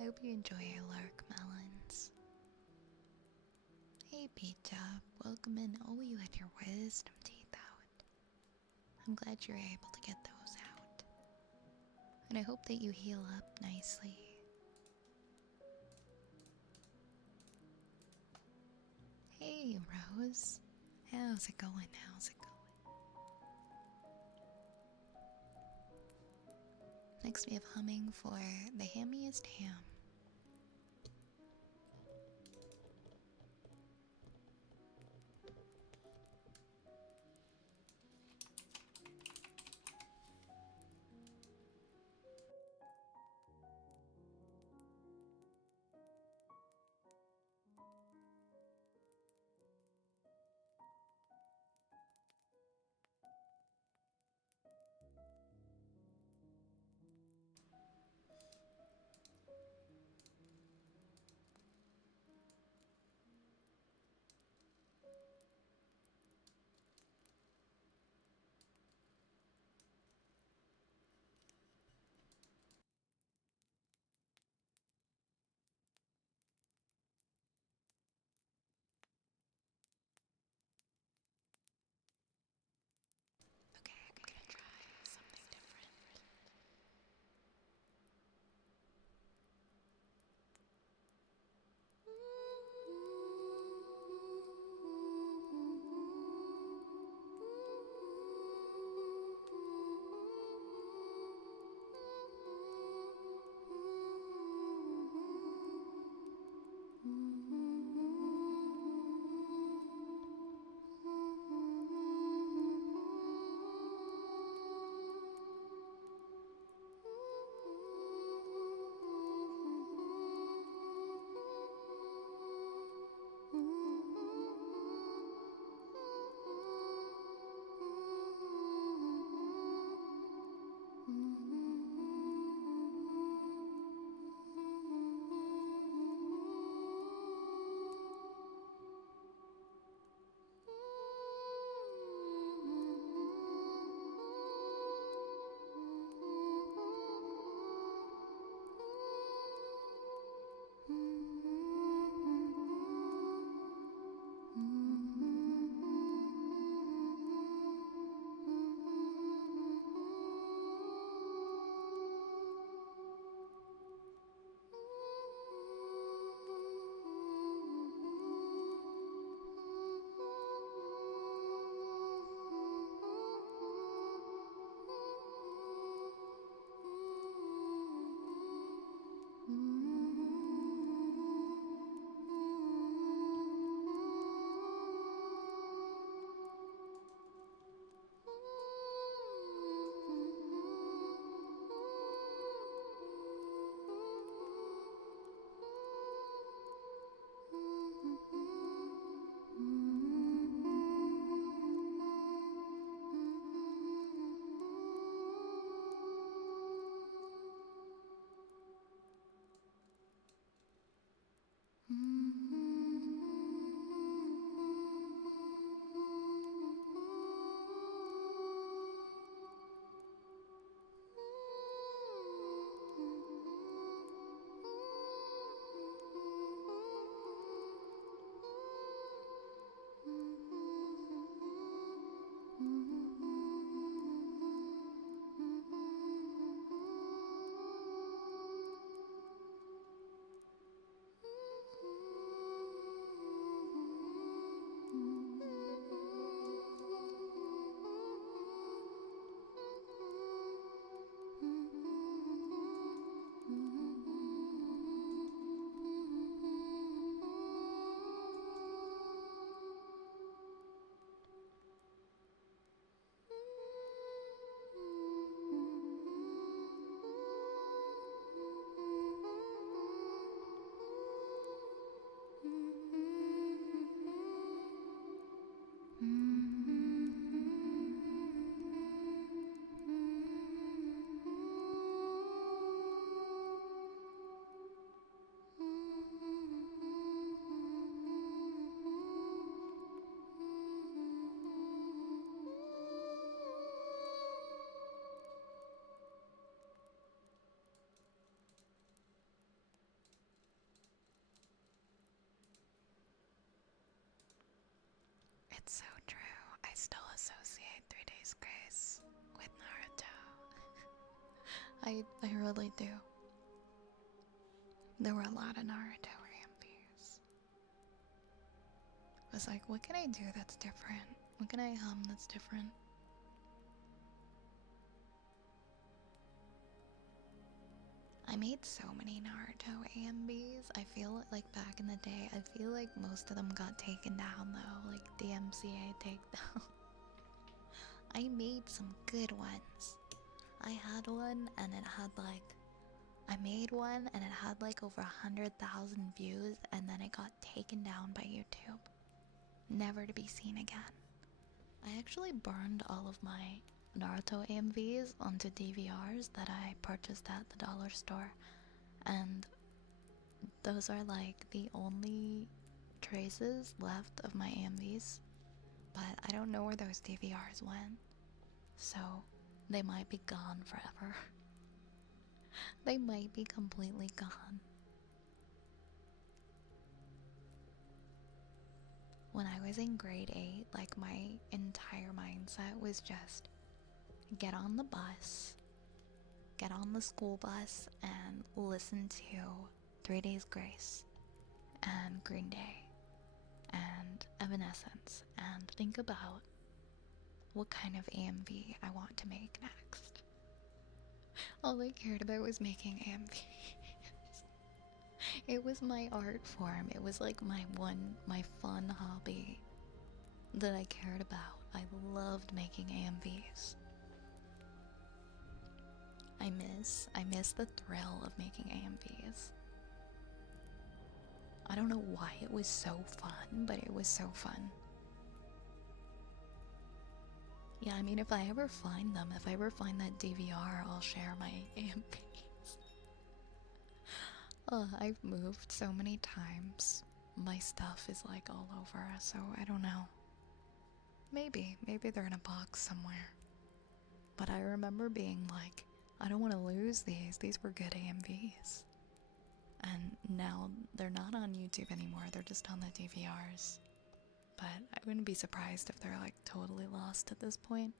I hope you enjoy your lurk, Melons. Hey, Pizza. Welcome in. Oh, you had your wisdom teeth out. I'm glad you're able to get those out. And I hope that you heal up nicely. Hey, Rose. How's it going? How's it going? Next we have humming for the hammiest ham. I really do. There were a lot of Naruto AMVs. I was like, what can I do that's different? What can I hum that's different? I made so many Naruto AMVs. I feel like back in the day, I feel like most of them got taken down though, like DMCA takedown. I made some good ones. I had one and it had like, I made one and it had like over 100,000 views and then it got taken down by YouTube. Never to be seen again. I actually burned all of my Naruto AMVs onto DVRs that I purchased at the dollar store, and those are like the only traces left of my AMVs, but I don't know where those DVRs went, so they might be gone forever. They might be completely gone. When I was in grade 8, like my entire mindset was just get on the bus, get on the school bus, and listen to 3 Days Grace and Green Day and Evanescence and think about what kind of AMV I want to make next. All I cared about was making AMVs. It was my art form. It was like my fun hobby that I cared about. I loved making AMVs. I miss the thrill of making AMVs. I don't know why it was so fun, but it was so fun. Yeah, I mean, if I ever find them, if I ever find that DVR, I'll share my AMVs. I've moved so many times. My stuff is like all over, so I don't know. Maybe they're in a box somewhere. But I remember being like, I don't want to lose these. These were good AMVs. And now they're not on YouTube anymore. They're just on the DVRs. But I wouldn't be surprised if they're like totally lost at this point.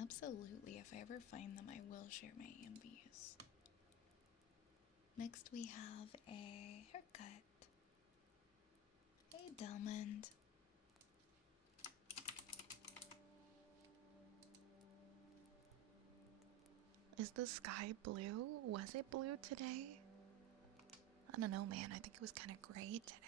Absolutely, if I ever find them, I will share my AMVs. Next, we have a haircut. Hey, Delmond. Is the sky blue? Was it blue today? I don't know, man. I think it was kind of gray today.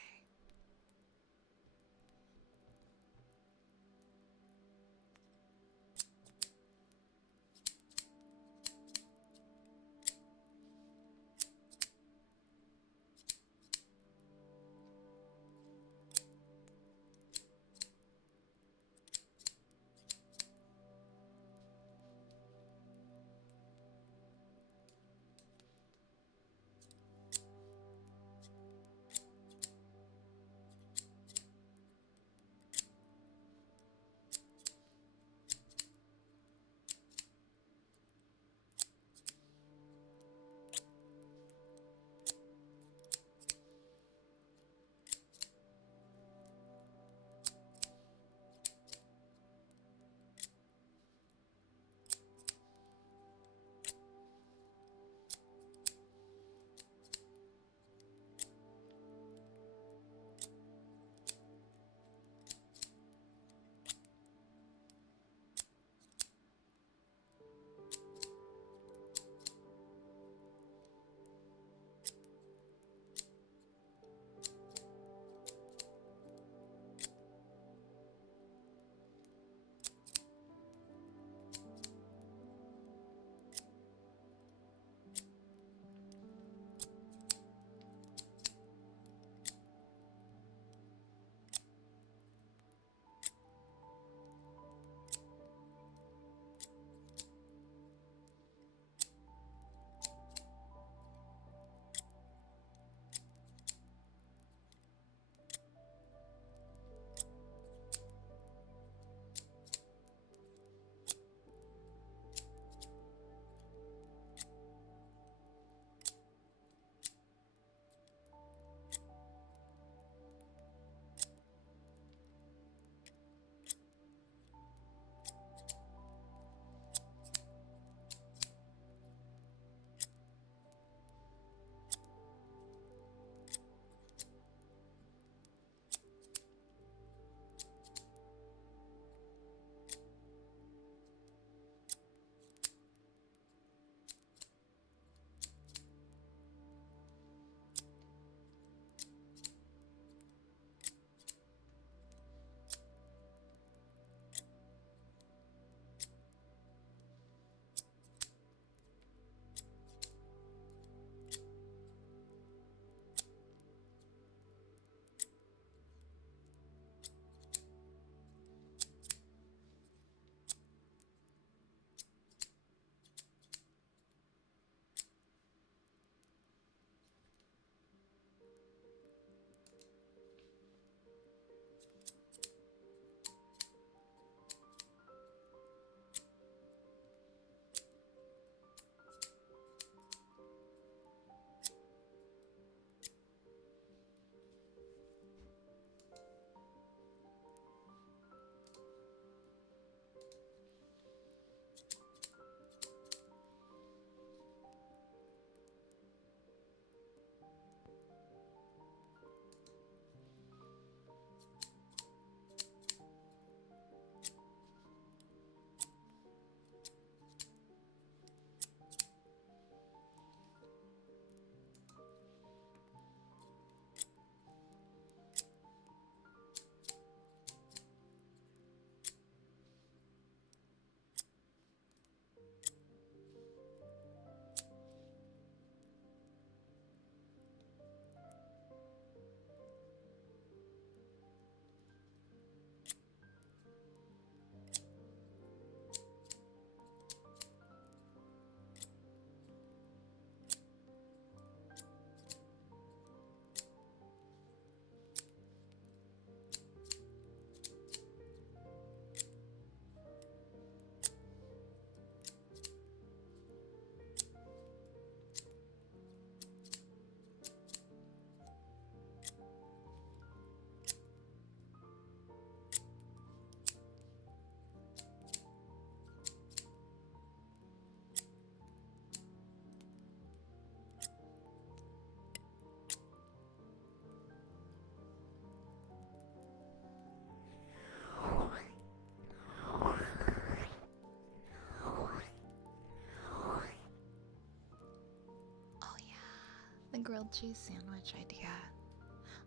Grilled cheese sandwich idea.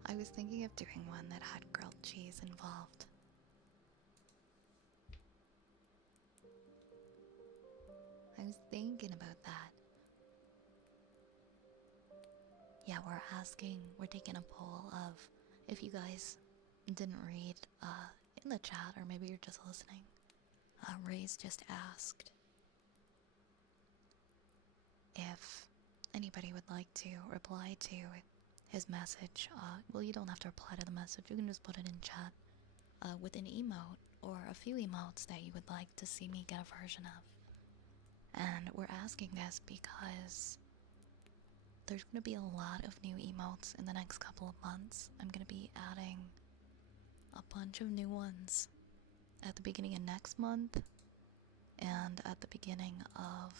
I was thinking of doing one that had grilled cheese involved. I was thinking about that. Yeah, we're taking a poll of if you guys didn't read in the chat, or maybe you're just listening. Ray's just asked if anybody would like to reply to his message. Well, you don't have to reply to the message, you can just put it in chat with an emote or a few emotes that you would like to see me get a version of. And we're asking this because there's going to be a lot of new emotes in the next couple of months. I'm going to be adding a bunch of new ones at the beginning of next month and at the beginning of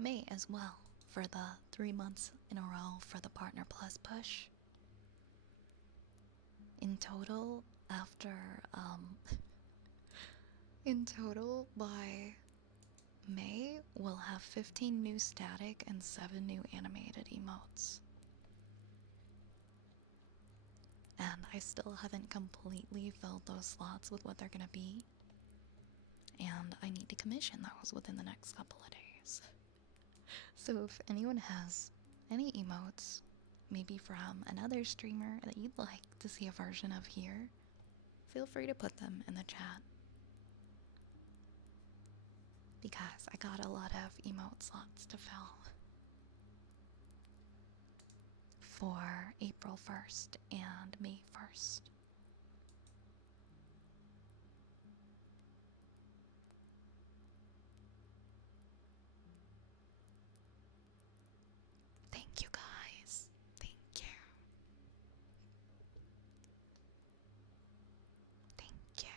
May as well, for the 3 months in a row for the Partner Plus push. In total, in total, by May, we'll have 15 new static and 7 new animated emotes. And I still haven't completely filled those slots with what they're gonna be. And I need to commission those within the next couple of days. So if anyone has any emotes, maybe from another streamer that you'd like to see a version of here, feel free to put them in the chat. Because I got a lot of emote slots to fill for April 1st and May 1st. Thank you guys. Thank you. Thank you.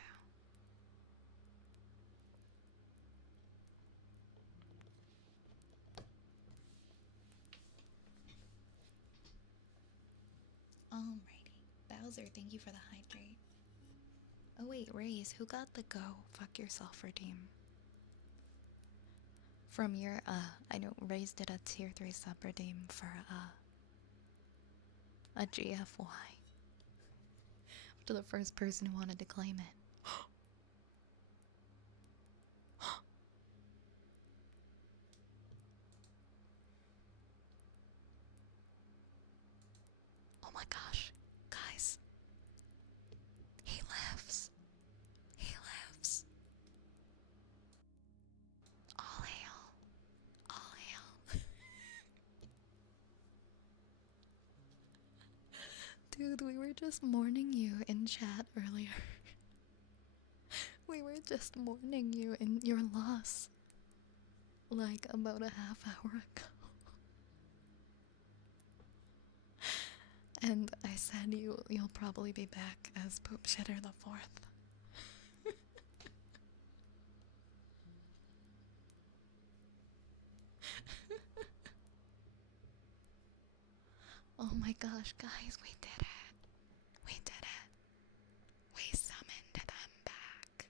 Alrighty. Bowser, thank you for the hydrate. Oh wait, Raze, who got the go fuck yourself redeem? From your, I know Raze did a tier 3 sub redeem for, a GFY. To the first person who wanted to claim it. Oh my gosh, guys. He lives. He lives. All hail. All hail. Dude, we were just mourning you in chat earlier. We were just mourning you in your loss. Like about a half hour ago. And I said you'll probably be back as Poop Shitter the 4th. Oh my gosh, guys, we did it. We did it. We summoned them back.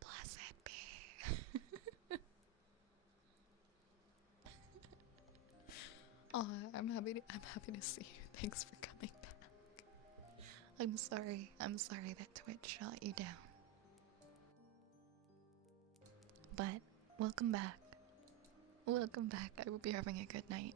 Blessed be. Oh, I'm happy to see you. Thanks for coming back. I'm sorry that Twitch shot you down. But welcome back. Welcome back. I hope you're having a good night.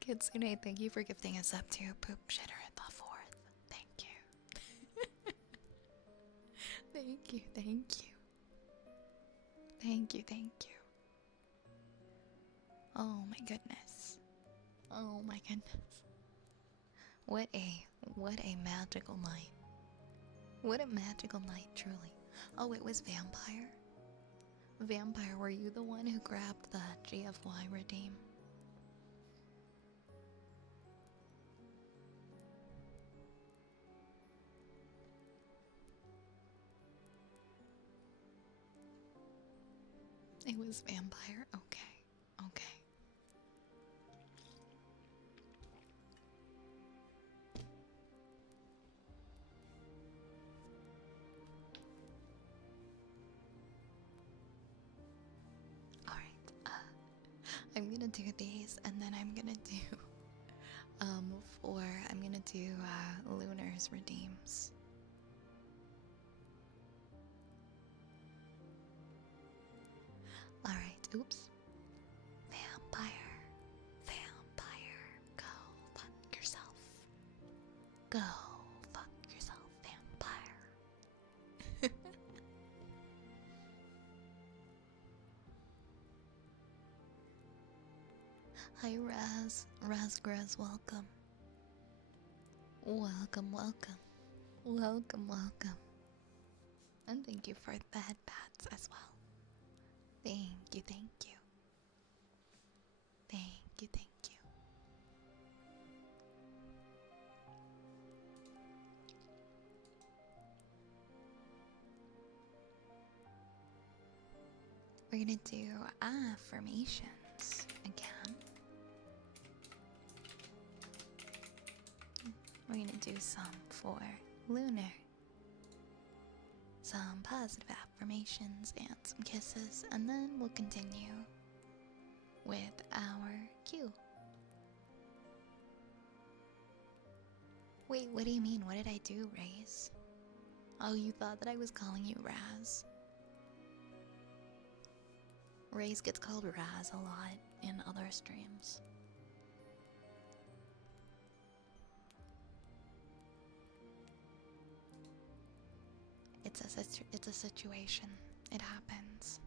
Kitsune, thank you for gifting us up to Poop Shitter at the 4th. Thank you. Thank you, thank you. Thank you, thank you. Oh my goodness. Oh my goodness. What a magical night. What a magical night, truly. Oh, it was Vampire? Vampire, were you the one who grabbed the GFY redeem? It was Vampire? Okay. Okay. do these, and then I'm gonna do I'm gonna do Lunar's redeems. Alright, oops. Vampire. Vampire. Go fuck yourself. Go fuck yourself, vampire. Hi Raz. Razgraz, welcome. Welcome, welcome. Welcome, welcome. And thank you for the headpads as well. Thank you, thank you. Thank you, thank you. We're gonna do affirmations again. We're gonna do some for Lunar. Some positive affirmations and some kisses, and then we'll continue with our cue. Wait, what do you mean? What did I do, Raze? Oh, you thought that I was calling you Raz? Raze gets called Raz a lot in other streams. It's a situation. It happens.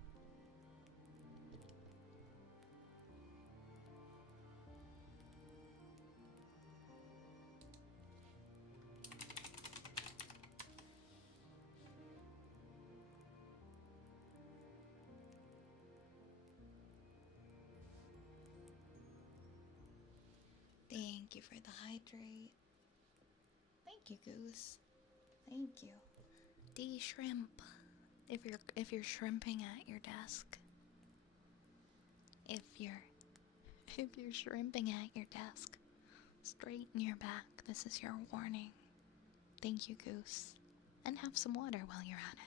Thank you for the hydrate. Thank you, Goose. Thank you. D shrimp. If you're shrimping at your desk. If you're shrimping at your desk, straighten your back. This is your warning. Thank you, Goose. And have some water while you're at it.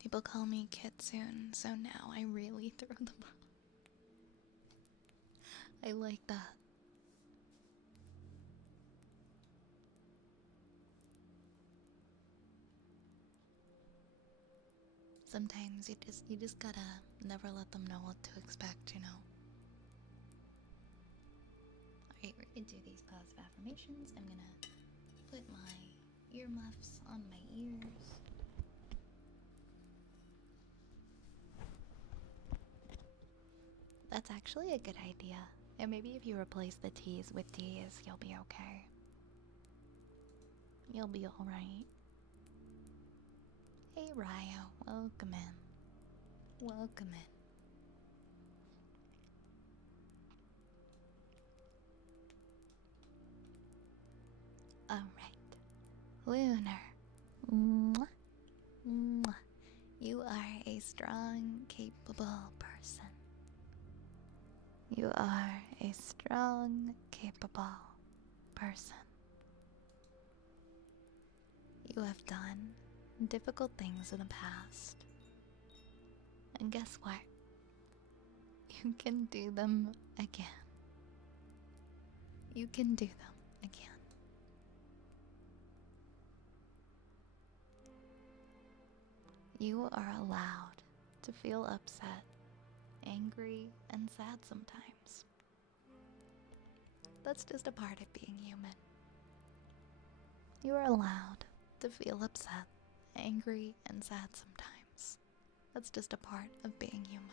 People call me Kitsune, so now I really throw them out. I like that. Sometimes you just gotta never let them know what to expect, you know. Alright, we're gonna do these positive affirmations. I'm gonna put my earmuffs on my ears. That's actually a good idea. And maybe if you replace the T's with D's, you'll be okay. You'll be alright. Hey Ryo, welcome in. Welcome in. Alright. Lunar. Mwah. Mwah. You are a strong, capable person. You are a strong, capable person. You have done difficult things in the past. And guess what? You can do them again. You can do them again. You are allowed to feel upset, angry, and sad sometimes. That's just a part of being human. You are allowed to feel upset, angry, and sad sometimes. That's just a part of being human.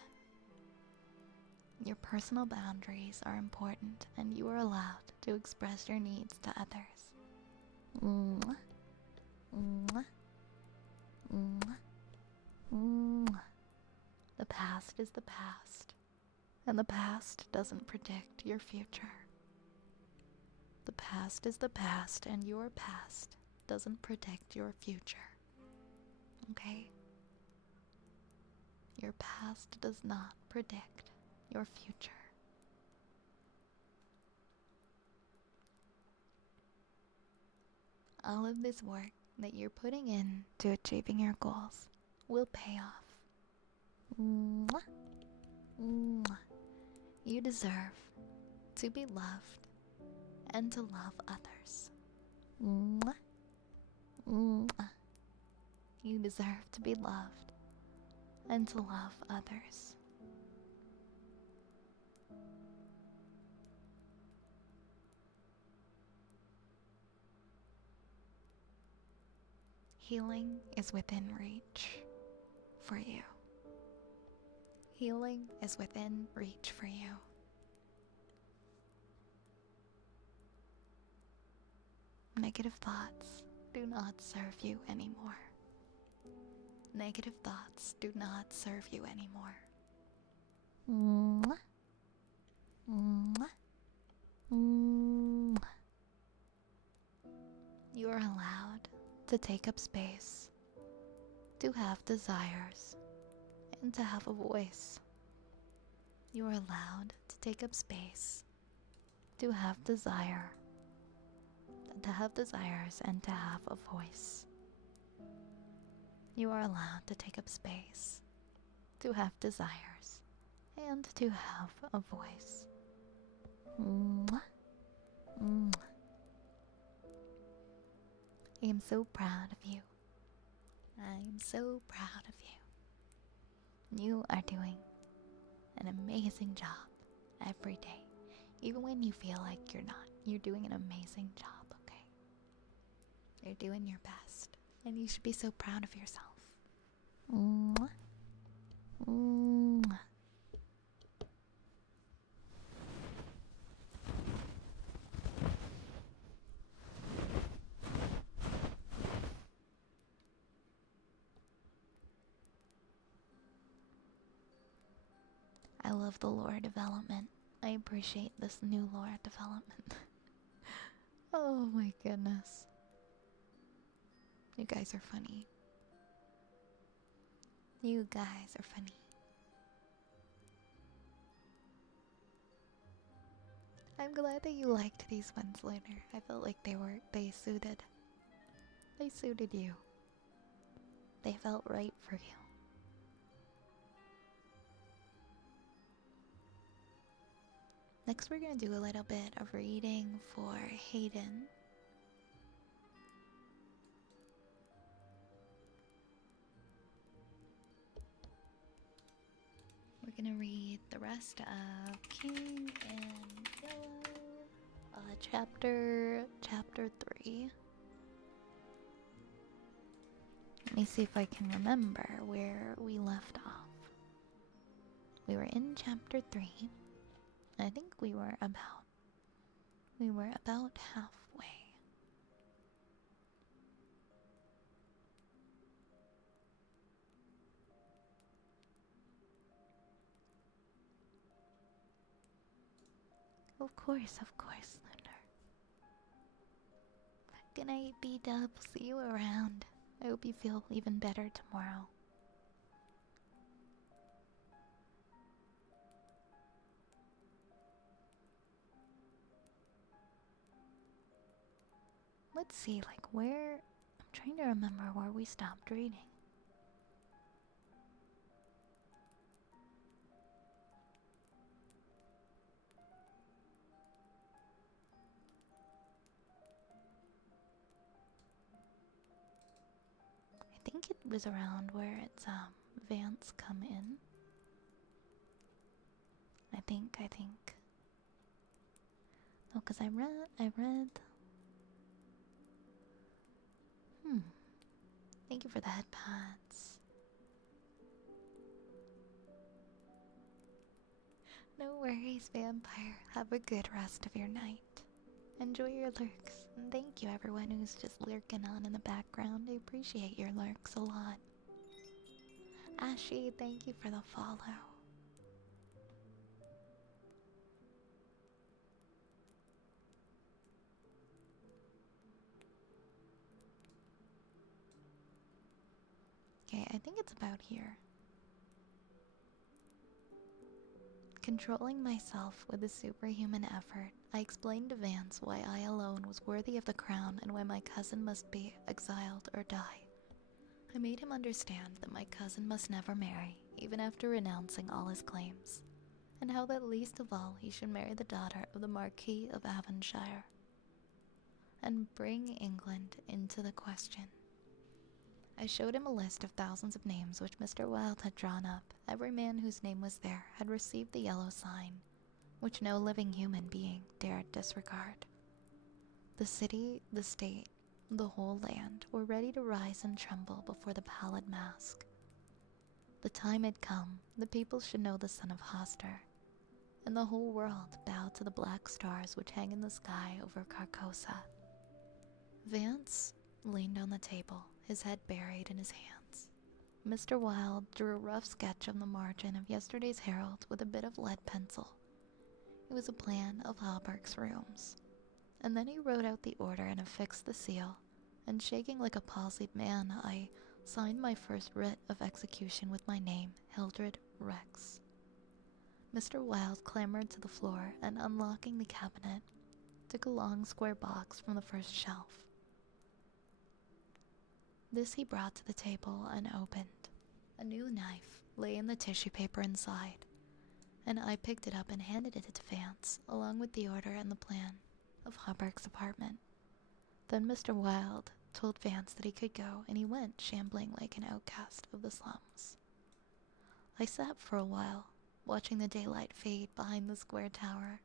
Your personal boundaries are important, and you are allowed to express your needs to others. Mwah. Mwah. Mwah. Mwah. The past is the past, and the past doesn't predict your future. The past is the past, and your past doesn't predict your future. Okay? Your past does not predict your future. All of this work that you're putting in to achieving your goals will pay off. Mwah. Mwah. You deserve to be loved and to love others. Mwah. Mwah. You deserve to be loved and to love others. Healing is within reach for you. Healing is within reach for you. Negative thoughts do not serve you anymore. Negative thoughts do not serve you anymore. Mwah. Mwah. Mwah. You are allowed to take up space, to have desires, and to have a voice. You are allowed to take up space, to have desires, and to have a voice. You are allowed to take up space, to have desires, and to have a voice. Mwah. Mwah. I am so proud of you. I am so proud of you. You are doing an amazing job every day. Even when you feel like you're not, you're doing an amazing job, okay? You're doing your best, and you should be so proud of yourself. Mwah. Mwah. I love the lore development. I appreciate this new lore development. Oh my goodness. You guys are funny. You guys are funny. I'm glad that you liked these ones, Lunar. I felt like they suited you. They felt right for you. Next, we're going to do a little bit of reading for Hayden. We're going to read the rest of King and Yellow, chapter 3. Let me see if I can remember where we left off. We were in chapter 3. I think we were about halfway. Of course, Lunar. Good night, B-Dub. See you around. I hope you feel even better tomorrow. Let's see, like where... I'm trying to remember where we stopped reading. I think it was around where it's, Vance come in. I think. Oh, because I read... Thank you for the headpads. No worries, Vampire. Have a good rest of your night. Enjoy your lurks. And thank you everyone who's just lurking on in the background. I appreciate your lurks a lot. Ashy, thank you for the follow. Okay, I think it's about here. Controlling myself with a superhuman effort, I explained to Vance why I alone was worthy of the crown and why my cousin must be exiled or die. I made him understand that my cousin must never marry, even after renouncing all his claims, and how that least of all he should marry the daughter of the Marquis of Avonshire, and bring England into the question. I showed him a list of thousands of names which Mr. Wilde had drawn up. Every man whose name was there had received the yellow sign, which no living human being dared disregard. The city, the state, the whole land were ready to rise and tremble before the pallid mask. The time had come, the people should know the son of Hoster, and the whole world bow to the black stars which hang in the sky over Carcosa. Vance leaned on the table, his head buried in his hands. Mr. Wilde drew a rough sketch on the margin of yesterday's Herald with a bit of lead pencil. It was a plan of Hawberk's rooms. And then he wrote out the order and affixed the seal, and shaking like a palsied man, I signed my first writ of execution with my name, Hildred Rex. Mr. Wilde clambered to the floor and, unlocking the cabinet, took a long square box from the first shelf. This he brought to the table and opened. A new knife lay in the tissue paper inside, and I picked it up and handed it to Vance, along with the order and the plan of Hawberk's apartment. Then Mr. Wilde told Vance that he could go, and he went, shambling like an outcast of the slums. I sat for a while, watching the daylight fade behind the square tower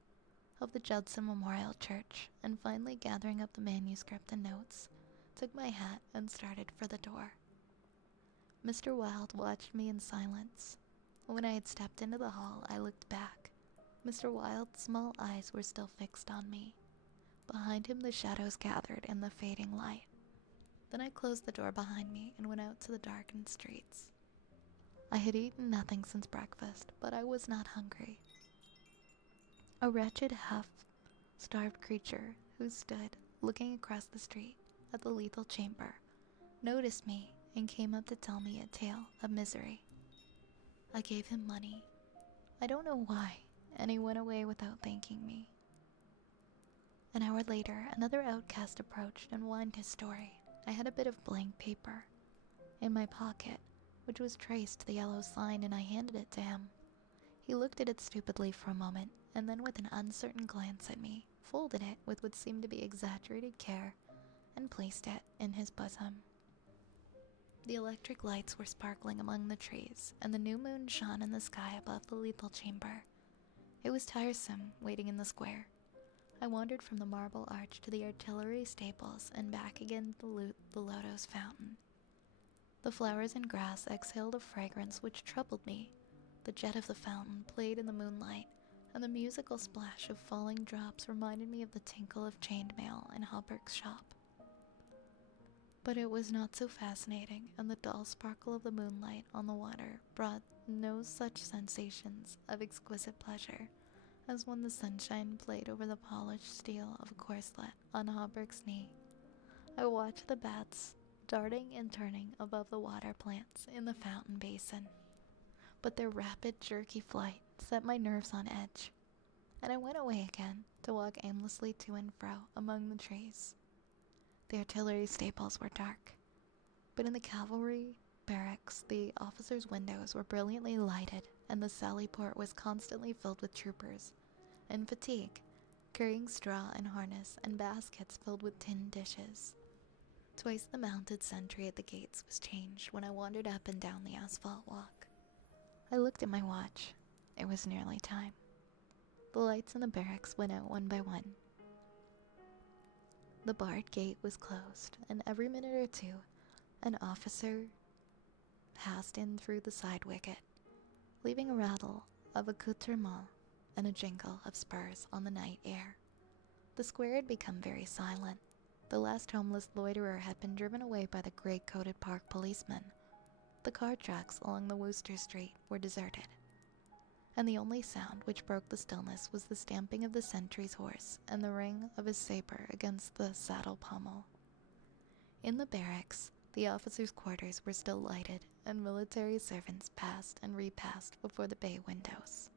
of the Judson Memorial Church, and finally gathering up the manuscript and notes, took my hat and started for the door. Mr. Wilde watched me in silence. When I had stepped into the hall, I looked back. Mr. Wilde's small eyes were still fixed on me. Behind him the shadows gathered in the fading light. Then I closed the door behind me and went out to the darkened streets. I had eaten nothing since breakfast, but I was not hungry. A wretched, half-starved creature who stood looking across the street at the lethal chamber noticed me and came up to tell me a tale of misery. I gave him money. I don't know why, and he went away without thanking me. An hour later, another outcast approached and whined his story. I had a bit of blank paper in my pocket, which was traced to the yellow sign, and I handed it to him. He looked at it stupidly for a moment, and then with an uncertain glance at me, folded it with what seemed to be exaggerated care, and placed it in his bosom. The electric lights were sparkling among the trees, and the new moon shone in the sky above the lethal chamber. It was tiresome, waiting in the square. I wandered from the Marble Arch to the artillery stables and back again to the Lotos fountain. The flowers and grass exhaled a fragrance which troubled me. The jet of the fountain played in the moonlight, and the musical splash of falling drops reminded me of the tinkle of chained mail in Hawberk's shop. But it was not so fascinating, and the dull sparkle of the moonlight on the water brought no such sensations of exquisite pleasure as when the sunshine played over the polished steel of a corselet on Hawberk's knee. I watched the bats darting and turning above the water plants in the fountain basin, but their rapid, jerky flight set my nerves on edge, and I went away again to walk aimlessly to and fro among the trees. The artillery stables were dark, but in the cavalry barracks the officers' windows were brilliantly lighted, and the sally port was constantly filled with troopers, in fatigue, carrying straw and harness and baskets filled with tin dishes. Twice the mounted sentry at the gates was changed when I wandered up and down the asphalt walk. I looked at my watch. It was nearly time. The lights in the barracks went out one by one. The barred gate was closed, and every minute or two, an officer passed in through the side wicket, leaving a rattle of accoutrement and a jingle of spurs on the night air. The square had become very silent. The last homeless loiterer had been driven away by the grey-coated park policeman. The car tracks along the Wooster Street were deserted, and the only sound which broke the stillness was the stamping of the sentry's horse and the ring of his saber against the saddle pommel. In the barracks, the officers' quarters were still lighted, and military servants passed and repassed before the bay windows.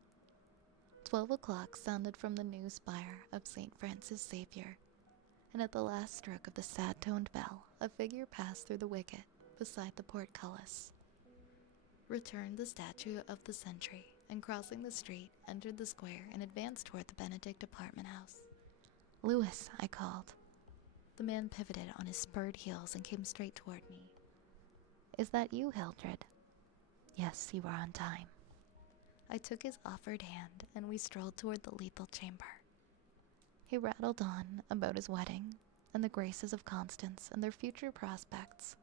12 o'clock sounded from the new spire of St. Francis Xavier, and at the last stroke of the sad-toned bell, a figure passed through the wicket, beside the portcullis, returned the statue of the sentry, and crossing the street, entered the square and advanced toward the Benedict apartment house. "Lewis," I called. The man pivoted on his spurred heels and came straight toward me. "Is that you, Hildred?" "Yes, you are on time." I took his offered hand, and we strolled toward the lethal chamber. He rattled on about his wedding, and the graces of Constance and their future prospects,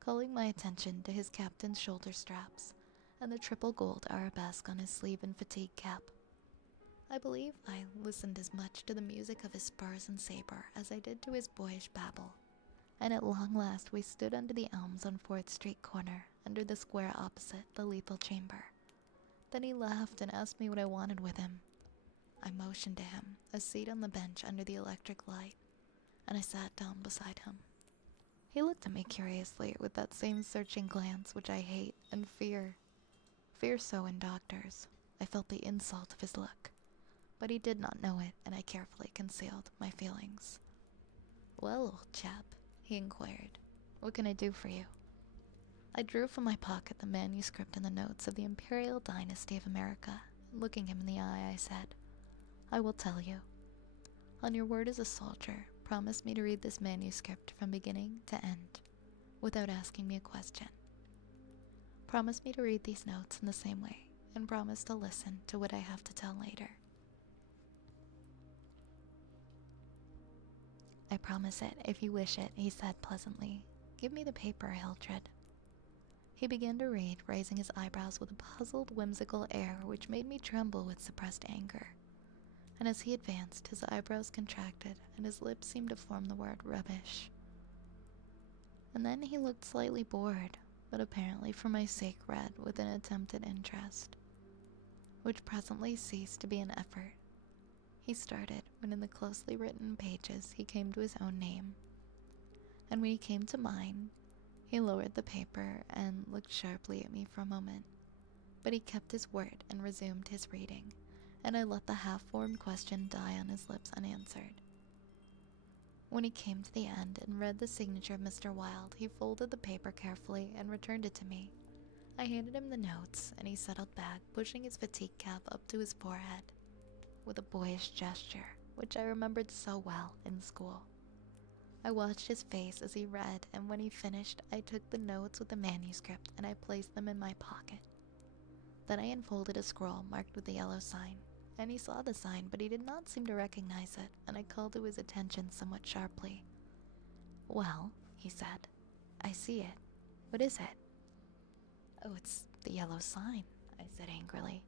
calling my attention to his captain's shoulder straps and the triple gold arabesque on his sleeve and fatigue cap. I believe I listened as much to the music of his spurs and saber as I did to his boyish babble, and at long last we stood under the elms on 4th Street corner, under the square opposite the lethal chamber. Then he laughed and asked me what I wanted with him. I motioned to him a seat on the bench under the electric light, and I sat down beside him. He looked at me curiously with that same searching glance which I hate and fear so in doctors. I felt the insult of his look, but he did not know it, and I carefully concealed my feelings. "Well, old chap," he inquired, "what can I do for you?" I drew from my pocket the manuscript and the notes of the Imperial Dynasty of America, and looking him in the eye, I said, "I will tell you. On your word as a soldier, promise me to read this manuscript from beginning to end, without asking me a question. Promise me to read these notes in the same way, and promise to listen to what I have to tell later." "I promise it, if you wish it," he said pleasantly. "Give me the paper, Hildred." He began to read, raising his eyebrows with a puzzled, whimsical air which made me tremble with suppressed anger. And as he advanced, his eyebrows contracted, and his lips seemed to form the word rubbish. And then he looked slightly bored, but apparently for my sake read with an attempt at interest, which presently ceased to be an effort. He started when in the closely written pages he came to his own name, and when he came to mine, he lowered the paper and looked sharply at me for a moment, but he kept his word and resumed his reading, and I let the half-formed question die on his lips unanswered. When he came to the end and read the signature of Mr. Wilde, he folded the paper carefully and returned it to me. I handed him the notes, and he settled back, pushing his fatigue cap up to his forehead, with a boyish gesture, which I remembered so well in school. I watched his face as he read, and when he finished, I took the notes with the manuscript and I placed them in my pocket. Then I unfolded a scroll marked with the yellow sign, and he saw the sign, but he did not seem to recognize it, and I called to his attention somewhat sharply. "Well," he said, "I see it. What is it?" "Oh, it's the yellow sign," I said angrily.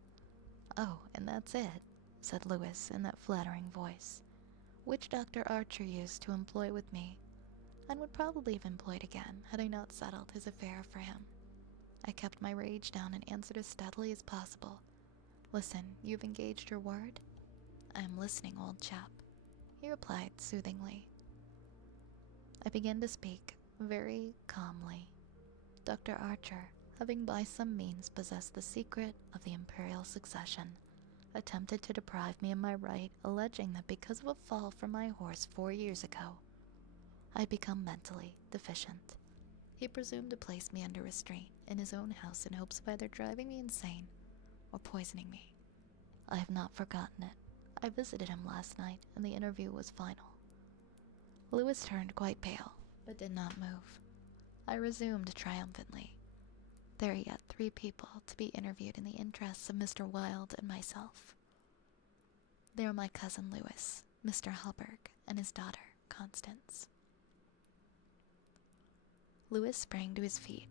"Oh, and that's it," said Lewis in that flattering voice, which Dr. Archer used to employ with me, and would probably have employed again had I not settled his affair for him. I kept my rage down and answered as steadily as possible. "Listen, you've engaged your word?" "I am listening, old chap," he replied soothingly. I began to speak very calmly. Dr. Archer, having by some means possessed the secret of the imperial succession, attempted to deprive me of my right, alleging that because of a fall from my horse 4 years ago, I had become mentally deficient. He presumed to place me under restraint in his own house in hopes of either driving me insane or poisoning me. I have not forgotten it. I visited him last night, and the interview was final. Lewis turned quite pale, but did not move. I resumed triumphantly. There are yet 3 people to be interviewed in the interests of Mr. Wilde and myself. They are my cousin Lewis, Mr. Halberg, and his daughter, Constance. Lewis sprang to his feet,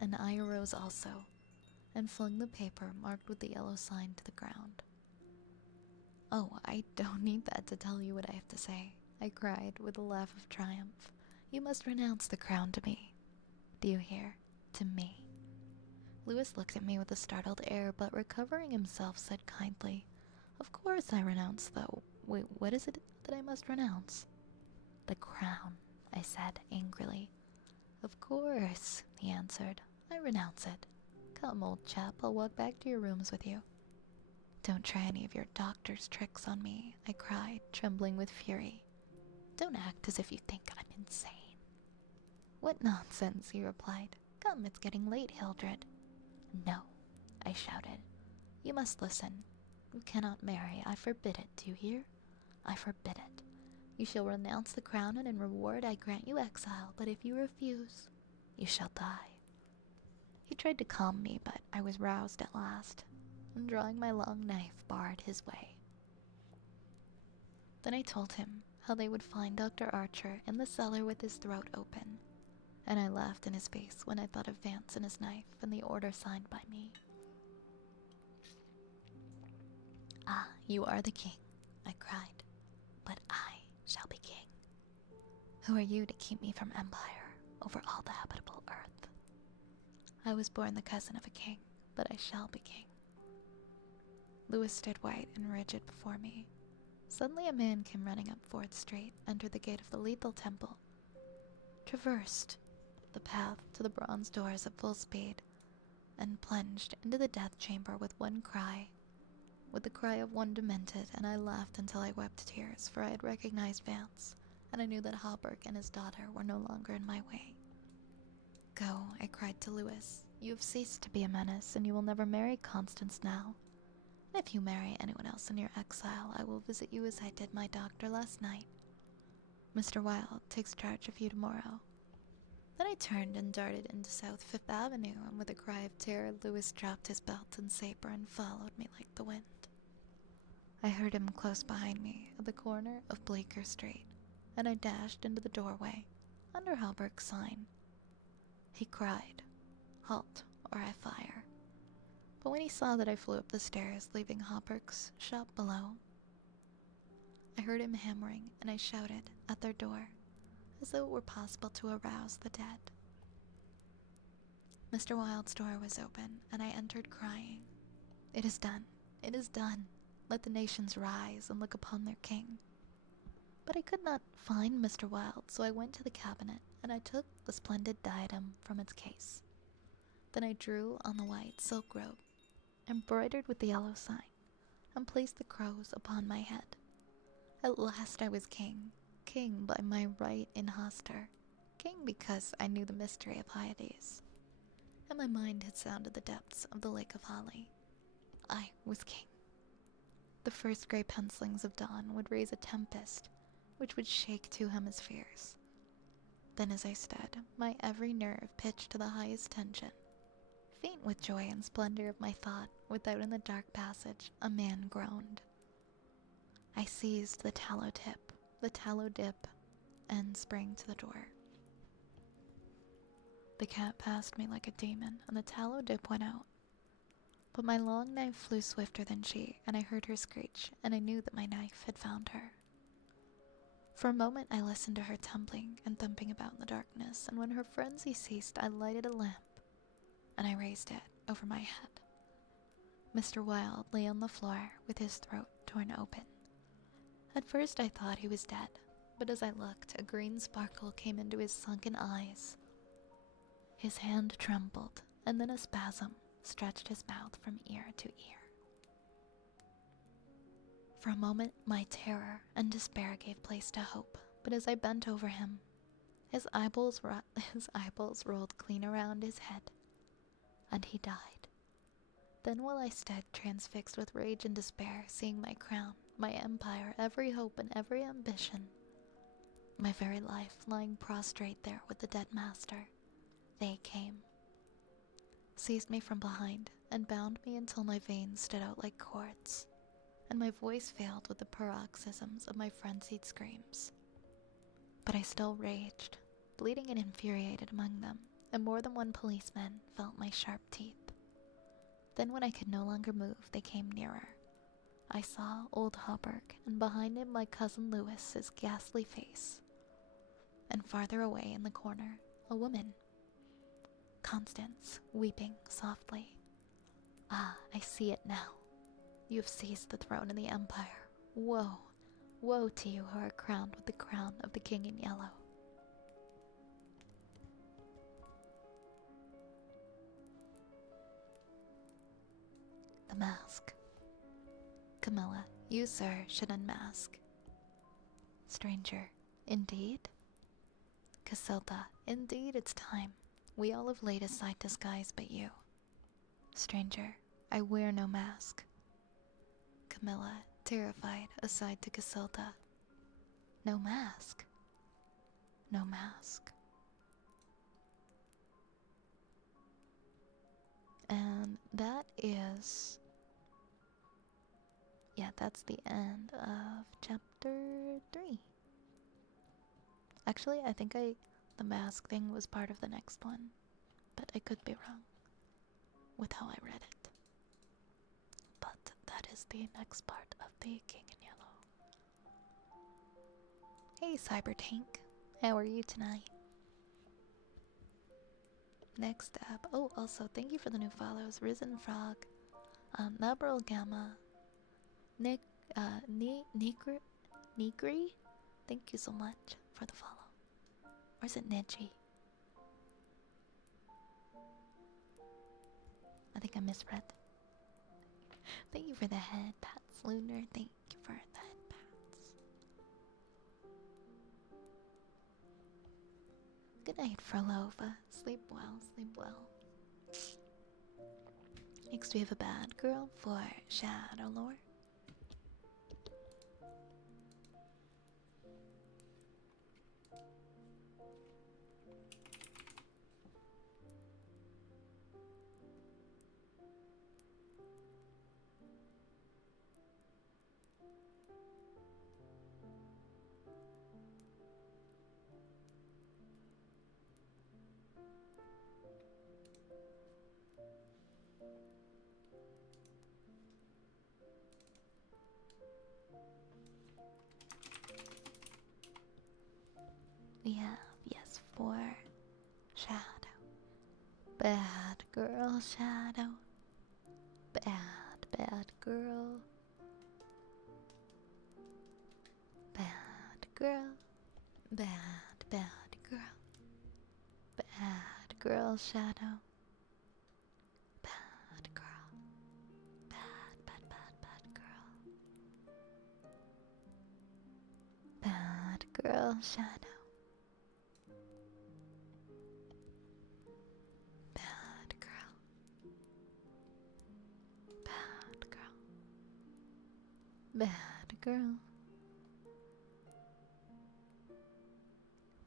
and I arose also, and flung the paper marked with the yellow sign to the ground. "Oh, I don't need that to tell you what I have to say," I cried with a laugh of triumph. "You must renounce the crown to me. Do you hear? To me." Lewis looked at me with a startled air, but recovering himself said kindly, "Of course I renounce, though. Wait, what is it that I must renounce?" "The crown," I said angrily. "Of course," he answered. "I renounce it. Come, old chap, I'll walk back to your rooms with you." "Don't try any of your doctor's tricks on me," I cried, trembling with fury. "Don't act as if you think I'm insane." "What nonsense," he replied. Come, it's getting late, Hildred. No, I shouted. You must listen. You cannot marry. I forbid it, do you hear? I forbid it. You shall renounce the crown, and in reward I grant you exile, but if you refuse, you shall die. He tried to calm me, but I was roused at last, and drawing my long knife, barred his way. Then I told him how they would find Dr. Archer in the cellar with his throat open, and I laughed in his face when I thought of Vance and his knife and the order signed by me. Ah, you are the king, I cried, but I shall be king. Who are you to keep me from empire over all the habitable earth? I was born the cousin of a king, but I shall be king. Louis stood white and rigid before me. Suddenly a man came running up 4th Street, entered the gate of the Lethal Temple, traversed the path to the bronze doors at full speed, and plunged into the death chamber with one cry, with the cry of one demented, and I laughed until I wept tears, for I had recognized Vance, and I knew that Hallberg and his daughter were no longer in my way. Go, I cried to Louis. You have ceased to be a menace, and you will never marry Constance now. And if you marry anyone else in your exile, I will visit you as I did my doctor last night. Mr. Wilde takes charge of you tomorrow. Then I turned and darted into South Fifth Avenue, and with a cry of terror, Louis dropped his belt and saber and followed me like the wind. I heard him close behind me at the corner of Bleecker Street, and I dashed into the doorway, under Hallberg's sign. He cried, "Halt, or I fire." But when he saw that I flew up the stairs, leaving Hallberg's shop below, I heard him hammering, and I shouted at their door, as though it were possible to arouse the dead. Mr. Wilde's door was open, and I entered crying, "It is done, it is done. Let the nations rise and look upon their king." But I could not find Mr. Wilde, so I went to the cabinet, and I took the splendid diadem from its case. Then I drew on the white silk robe, embroidered with the yellow sign, and placed the crows upon my head. At last I was king, king by my right in Hoster, king because I knew the mystery of Hyades, and my mind had sounded the depths of the Lake of Holly. I was king. The first gray pencilings of dawn would raise a tempest which would shake 2 hemispheres. Then as I stood, my every nerve pitched to the highest tension, faint with joy and splendor of my thought, without in the dark passage a man groaned. I seized the tallow dip, and sprang to the door. The cat passed me like a demon, and the tallow dip went out. But my long knife flew swifter than she, and I heard her screech, and I knew that my knife had found her. For a moment I listened to her tumbling and thumping about in the darkness, and when her frenzy ceased, I lighted a lamp, and I raised it over my head. Mr. Wilde lay on the floor with his throat torn open. At first I thought he was dead, but as I looked, a green sparkle came into his sunken eyes. His hand trembled, and then a spasm stretched his mouth from ear to ear. For a moment, my terror and despair gave place to hope, but as I bent over him, his eyeballs rolled clean around his head, and he died. Then while I stood transfixed with rage and despair, seeing my crown, my empire, every hope and every ambition, my very life lying prostrate there with the dead master, they came, seized me from behind, and bound me until my veins stood out like cords, and my voice failed with the paroxysms of my frenzied screams. But I still raged, bleeding and infuriated among them, and more than one policeman felt my sharp teeth. Then when I could no longer move, they came nearer. I saw old Hallberg, and behind him my cousin Louis's ghastly face. And farther away in the corner, a woman, Constance, weeping softly. Ah, I see it now. You have seized the throne in the empire. Woe, woe to you who are crowned with the crown of the king in yellow. The mask. Camilla, you, sir, should unmask. Stranger, indeed? Casilda, indeed it's time. We all have laid aside disguise but you. Stranger, I wear no mask. Camilla, terrified, aside to Casilda. No mask. No mask. And that is... yeah, that's the end of chapter 3. Actually, I think the mask thing was part of the next one, but I could be wrong with how I read it. But that is the next part of the King in Yellow. Hey, Cyber Tank, how are you tonight? Next up, oh, also thank you for the new follows, Risen Frog, Nabral Gamma, Nick, Nigri, thank you so much for the follow. Or is it Neji? I think I misread. Thank you for the head pats, Lunar. Thank you for the head pats. Good night, Frolova. Sleep well, sleep well. Next we have a bad girl for Shadow Lore. We have, yes, for Shadow. Bad girl, Shadow. Bad girl. Bad girl. Bad girl. Bad girl, Shadow. Bad girl. Bad girl. Bad girl, Shadow. Bad girl. Bad girl. Bad girl.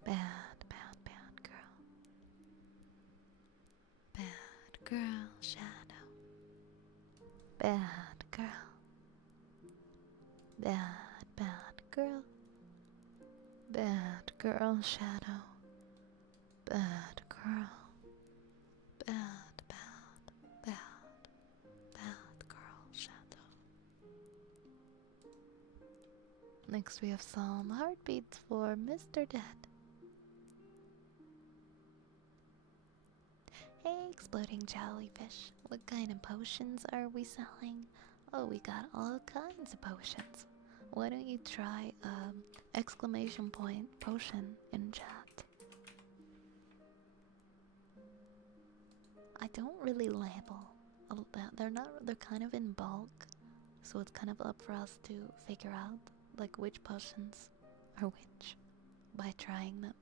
Bad girl. Bad girl, Shadow. Bad girl. Bad girl. Bad girl, Shadow. Bad girl. Bad girl, Shadow. Next we have some heartbeats for Mr. Dead. Hey, exploding jellyfish. What kind of potions are we selling? Oh, we got all kinds of potions. Why don't you try exclamation point potion in chat? I don't really label. They're kind of in bulk, so it's kind of up for us to figure out like which potions are which by trying them.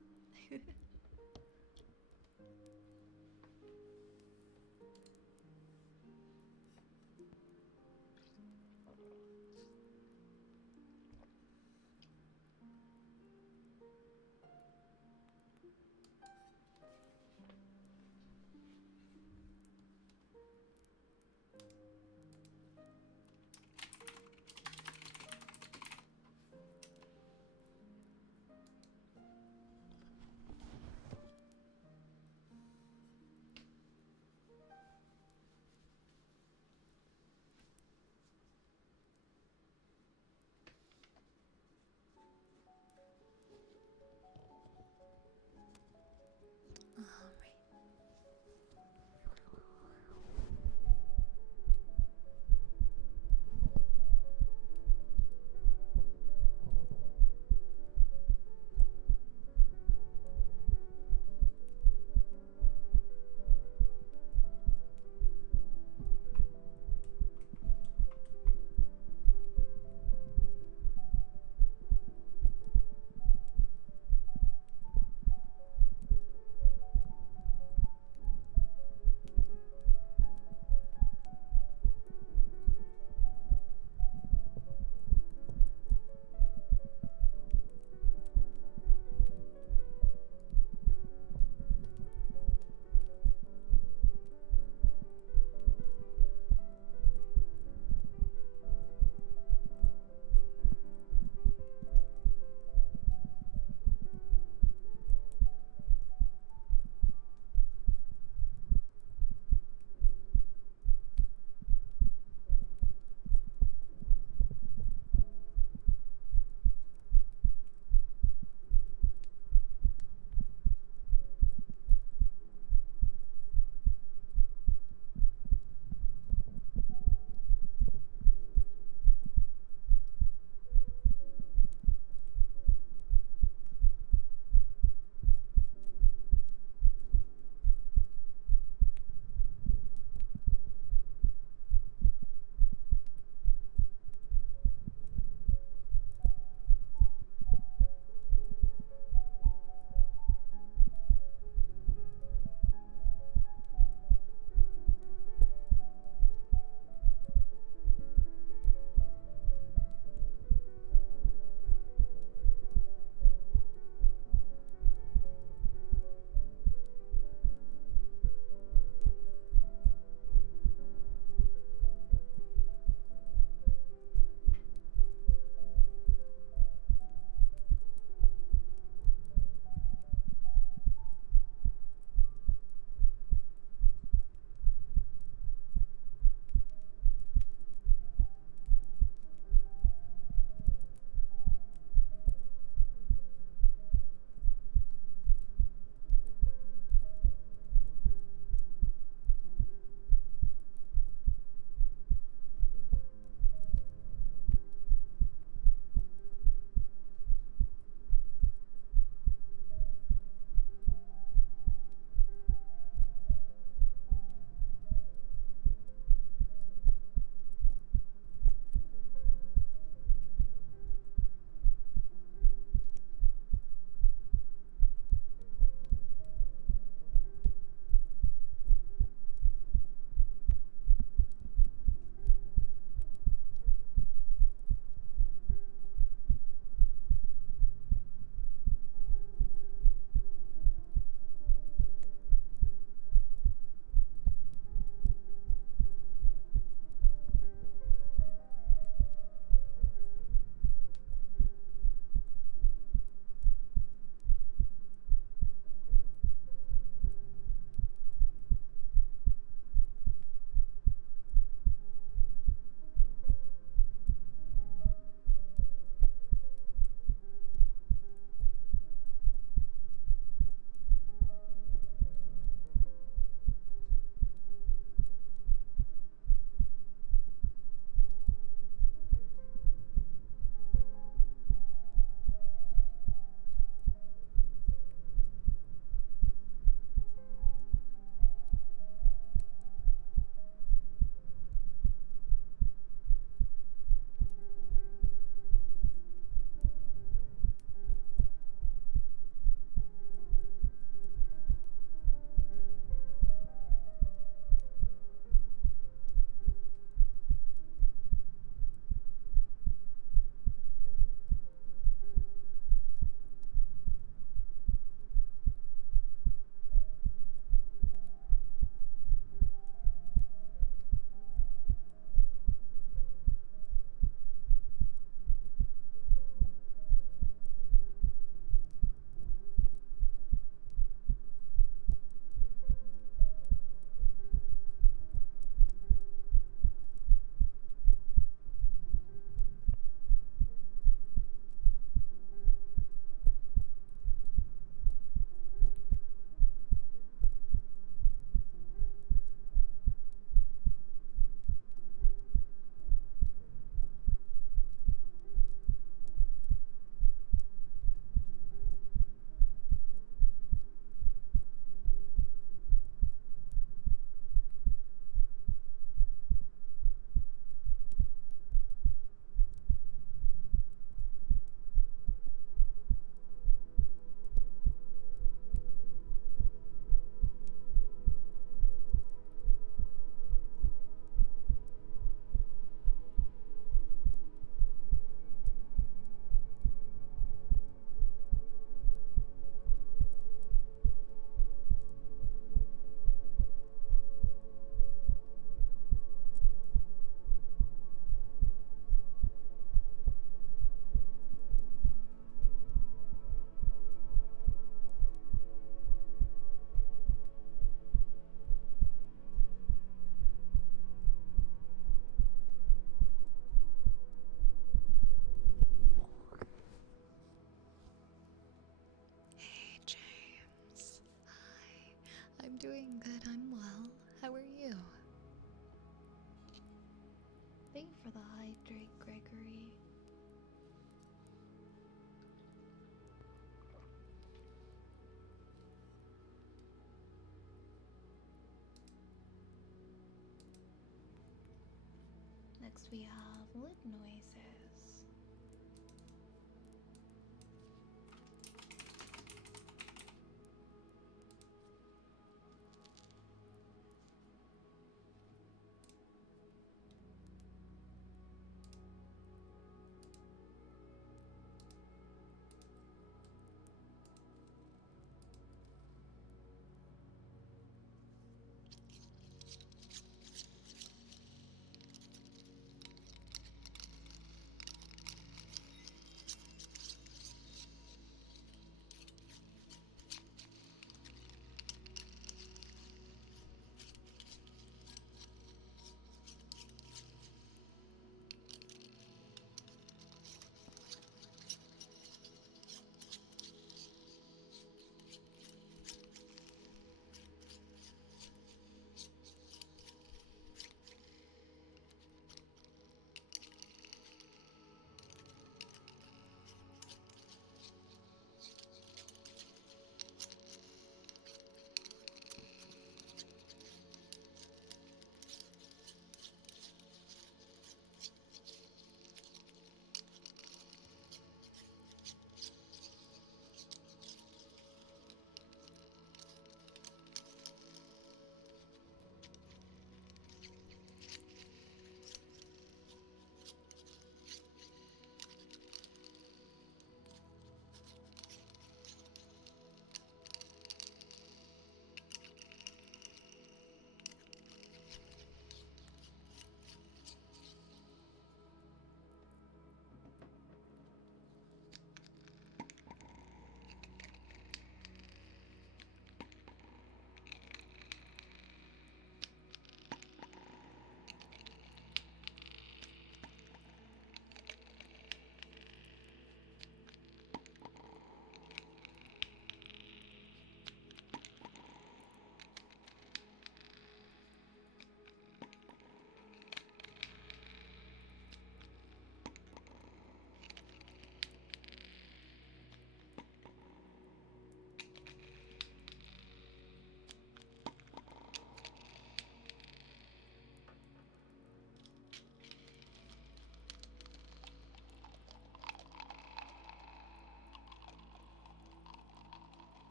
Next we have lid noises.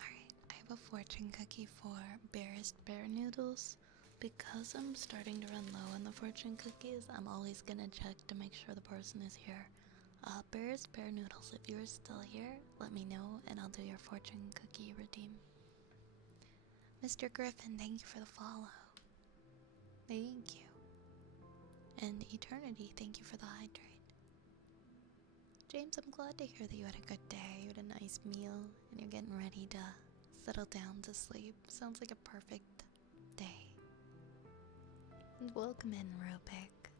Alright, I have a fortune cookie for Barest Bear Noodles. Because I'm starting to run low on the fortune cookies, I'm always gonna check to make sure the person is here. Barest Bear Noodles, if you're still here, let me know and I'll do your fortune cookie redeem. Mr. Griffin, thank you for the follow. Thank you. And Eternity, thank you for the hydrate. James, I'm glad to hear that you had a good day, you had a nice meal, and you're getting ready to settle down to sleep. Sounds like a perfect day. And welcome in, Rubik.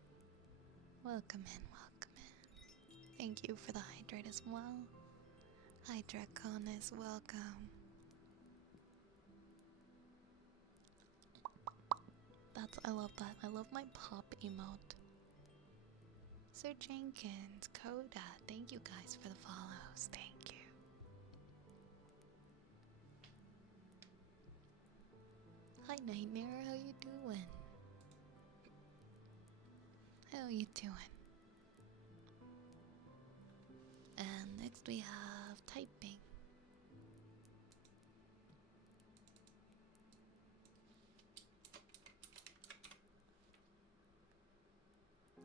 Welcome in, welcome in. Thank you for the hydrate as well. Hydracon is welcome. I love that. I love my pop emote. Officer Jenkins, Coda, thank you guys for the follows. Thank you. Hi Nightmare, how you doing? How you doing? And next we have typing.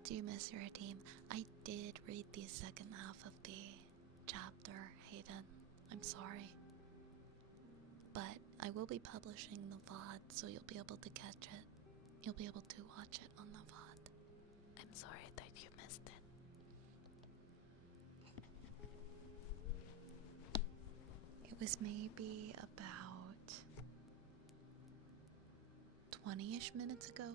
Do you miss your team? I did read the second half of the chapter, Hayden. I'm sorry. But I will be publishing the VOD, so you'll be able to catch it. You'll be able to watch it on the VOD. I'm sorry that you missed it. It was maybe about 20-ish minutes ago.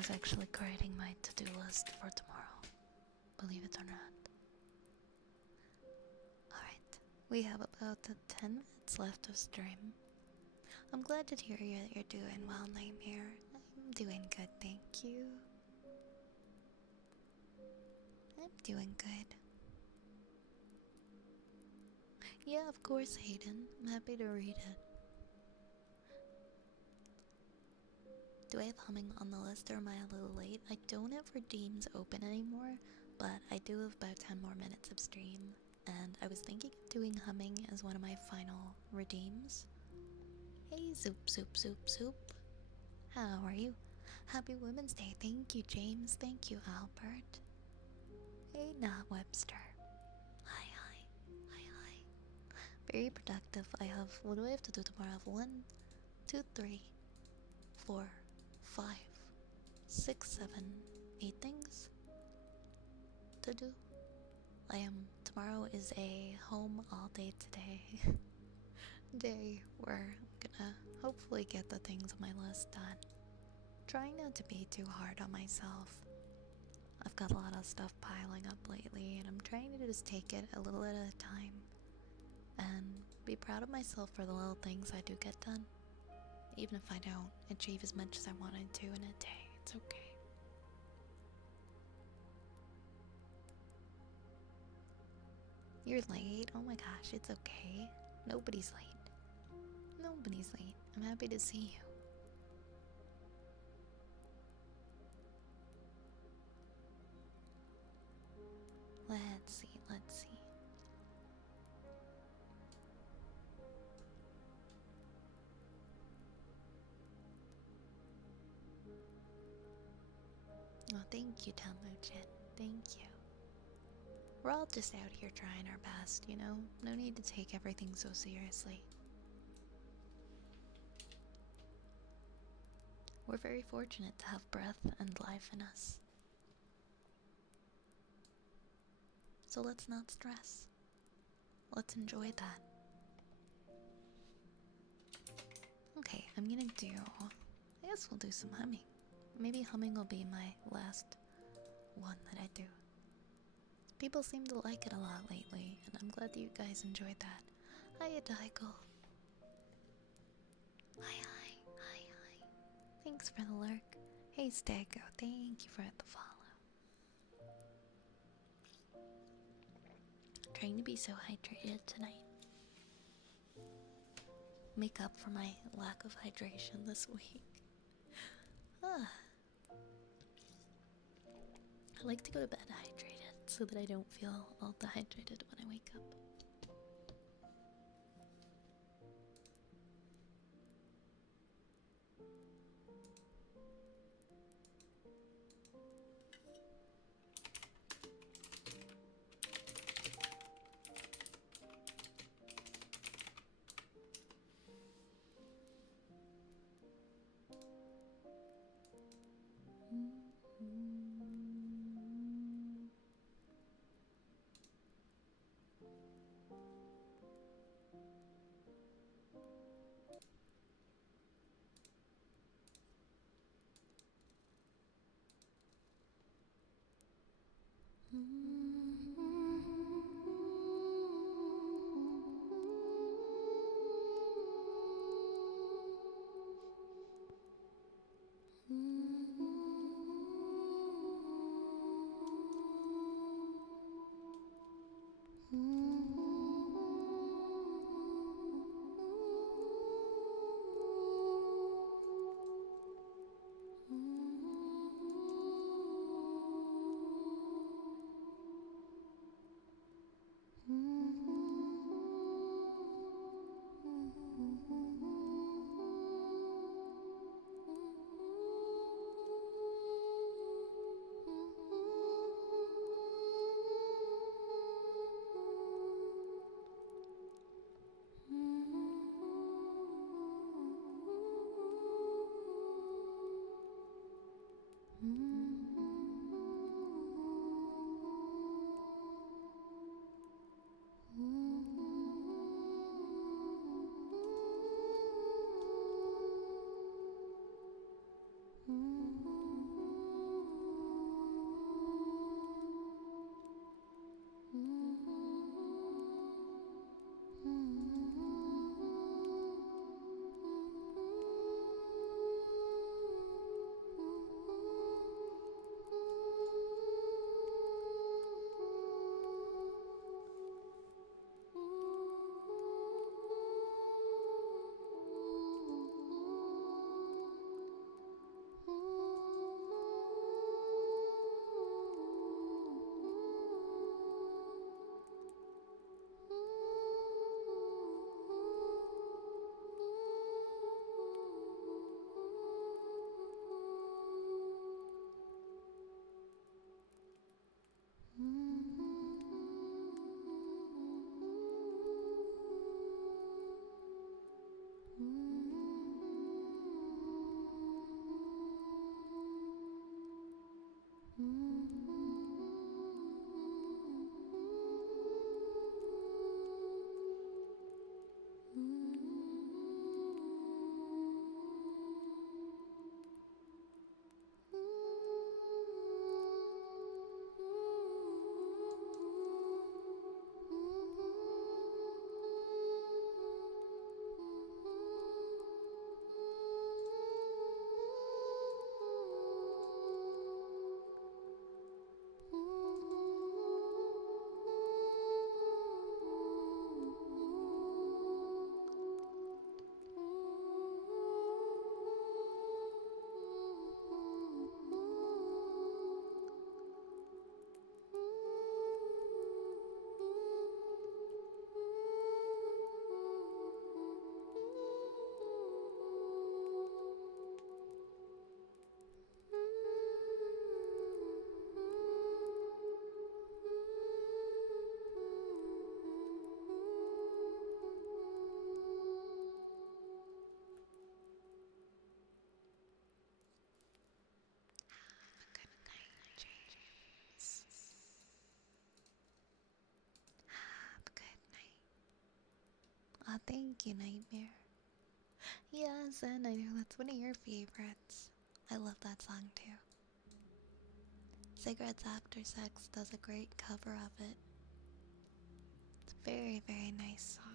was actually creating my to-do list for tomorrow. Believe it or not. Alright, we have about 10 minutes left of stream. I'm glad to hear that you're doing well, Name here. I'm doing good, thank you. I'm doing good. Yeah, of course, Hayden. I'm happy to read it. Do I have humming on the list or am I a little late? I don't have redeems open anymore, but I do have about 10 more minutes of stream, and I was thinking of doing humming as one of my final redeems. Hey, Zoop. How are you? Happy Women's Day. Thank you, James. Thank you, Albert. Hey, Not Webster. Hi. Very productive. What do I have to do tomorrow? I have 1, 2, 3, 4, 5, 6, 7, 8 things to do. Tomorrow is a home all day today day where I'm gonna hopefully get the things on my list done. Trying not to be too hard on myself. I've got a lot of stuff piling up lately, and I'm trying to just take it a little at a time and be proud of myself for the little things I do get done. Even if I don't achieve as much as I wanted to in a day, it's okay. You're late? Oh my gosh, it's okay. Nobody's late. Nobody's late. I'm happy to see you. Let's see. Oh, thank you, Tamu-chan. Thank you. We're all just out here trying our best, you know? No need to take everything so seriously. We're very fortunate to have breath and life in us. So let's not stress. Let's enjoy that. Okay, I guess we'll do some humming. Maybe humming will be my last one that I do. People seem to like it a lot lately, and I'm glad that you guys enjoyed that. Hiya, Daigo. Hi. Thanks for the lurk. Hey, Stago, thank you for the follow. Trying to be so hydrated tonight. Make up for my lack of hydration this week. I like to go to bed hydrated so that I don't feel all dehydrated when I wake up. Thank you, Nightmare. Yes, and I know that's one of your favorites. I love that song too. Cigarettes After Sex does a great cover of it. It's a very, very nice song.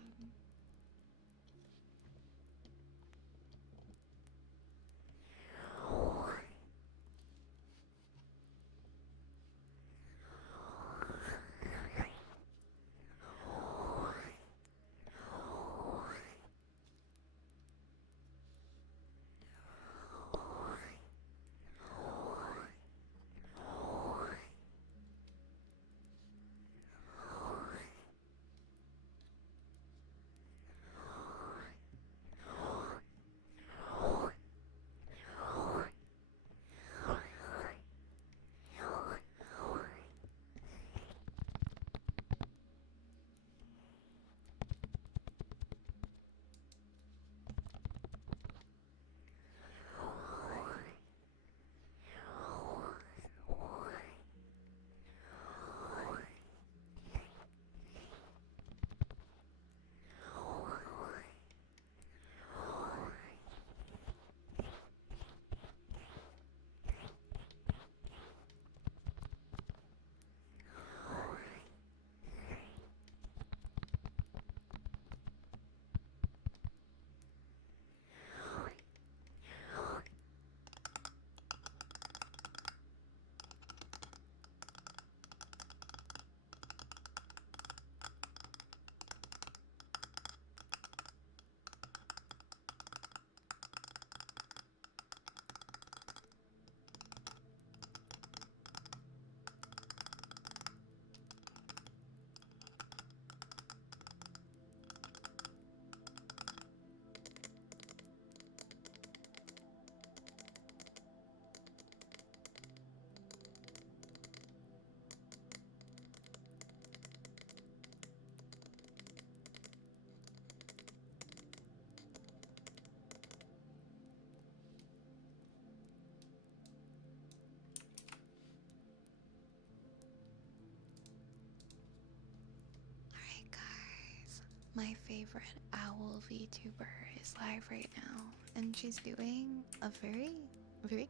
Alright, guys. My favorite owl VTuber is live right now, and she's doing a very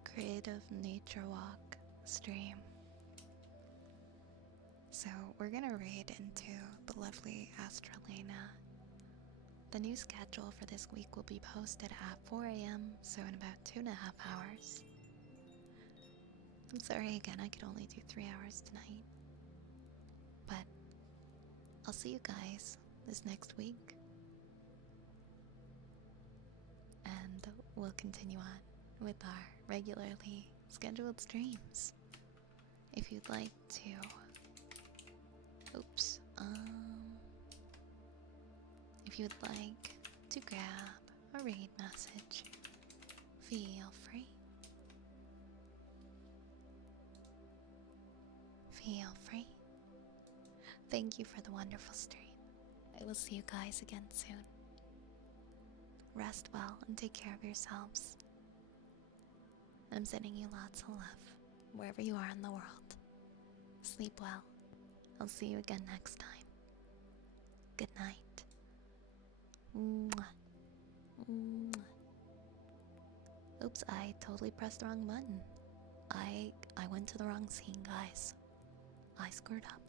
creative nature walk stream. So, we're gonna raid into the lovely Astralena. The new schedule for this week will be posted at 4 a.m., so in about 2.5 hours. I'm sorry again, I could only do 3 hours tonight. But I'll see you guys this next week. And we'll continue on with our regularly scheduled streams. If you'd like to... Oops. If you'd like to grab a raid message, feel free. Feel free. Thank you for the wonderful stream. I will see you guys again soon. Rest well and take care of yourselves. I'm sending you lots of love, wherever you are in the world. Sleep well. I'll see you again next time. Good night. Mwah. Mwah. Oops, I totally pressed the wrong button. I went to the wrong scene, guys. I screwed up.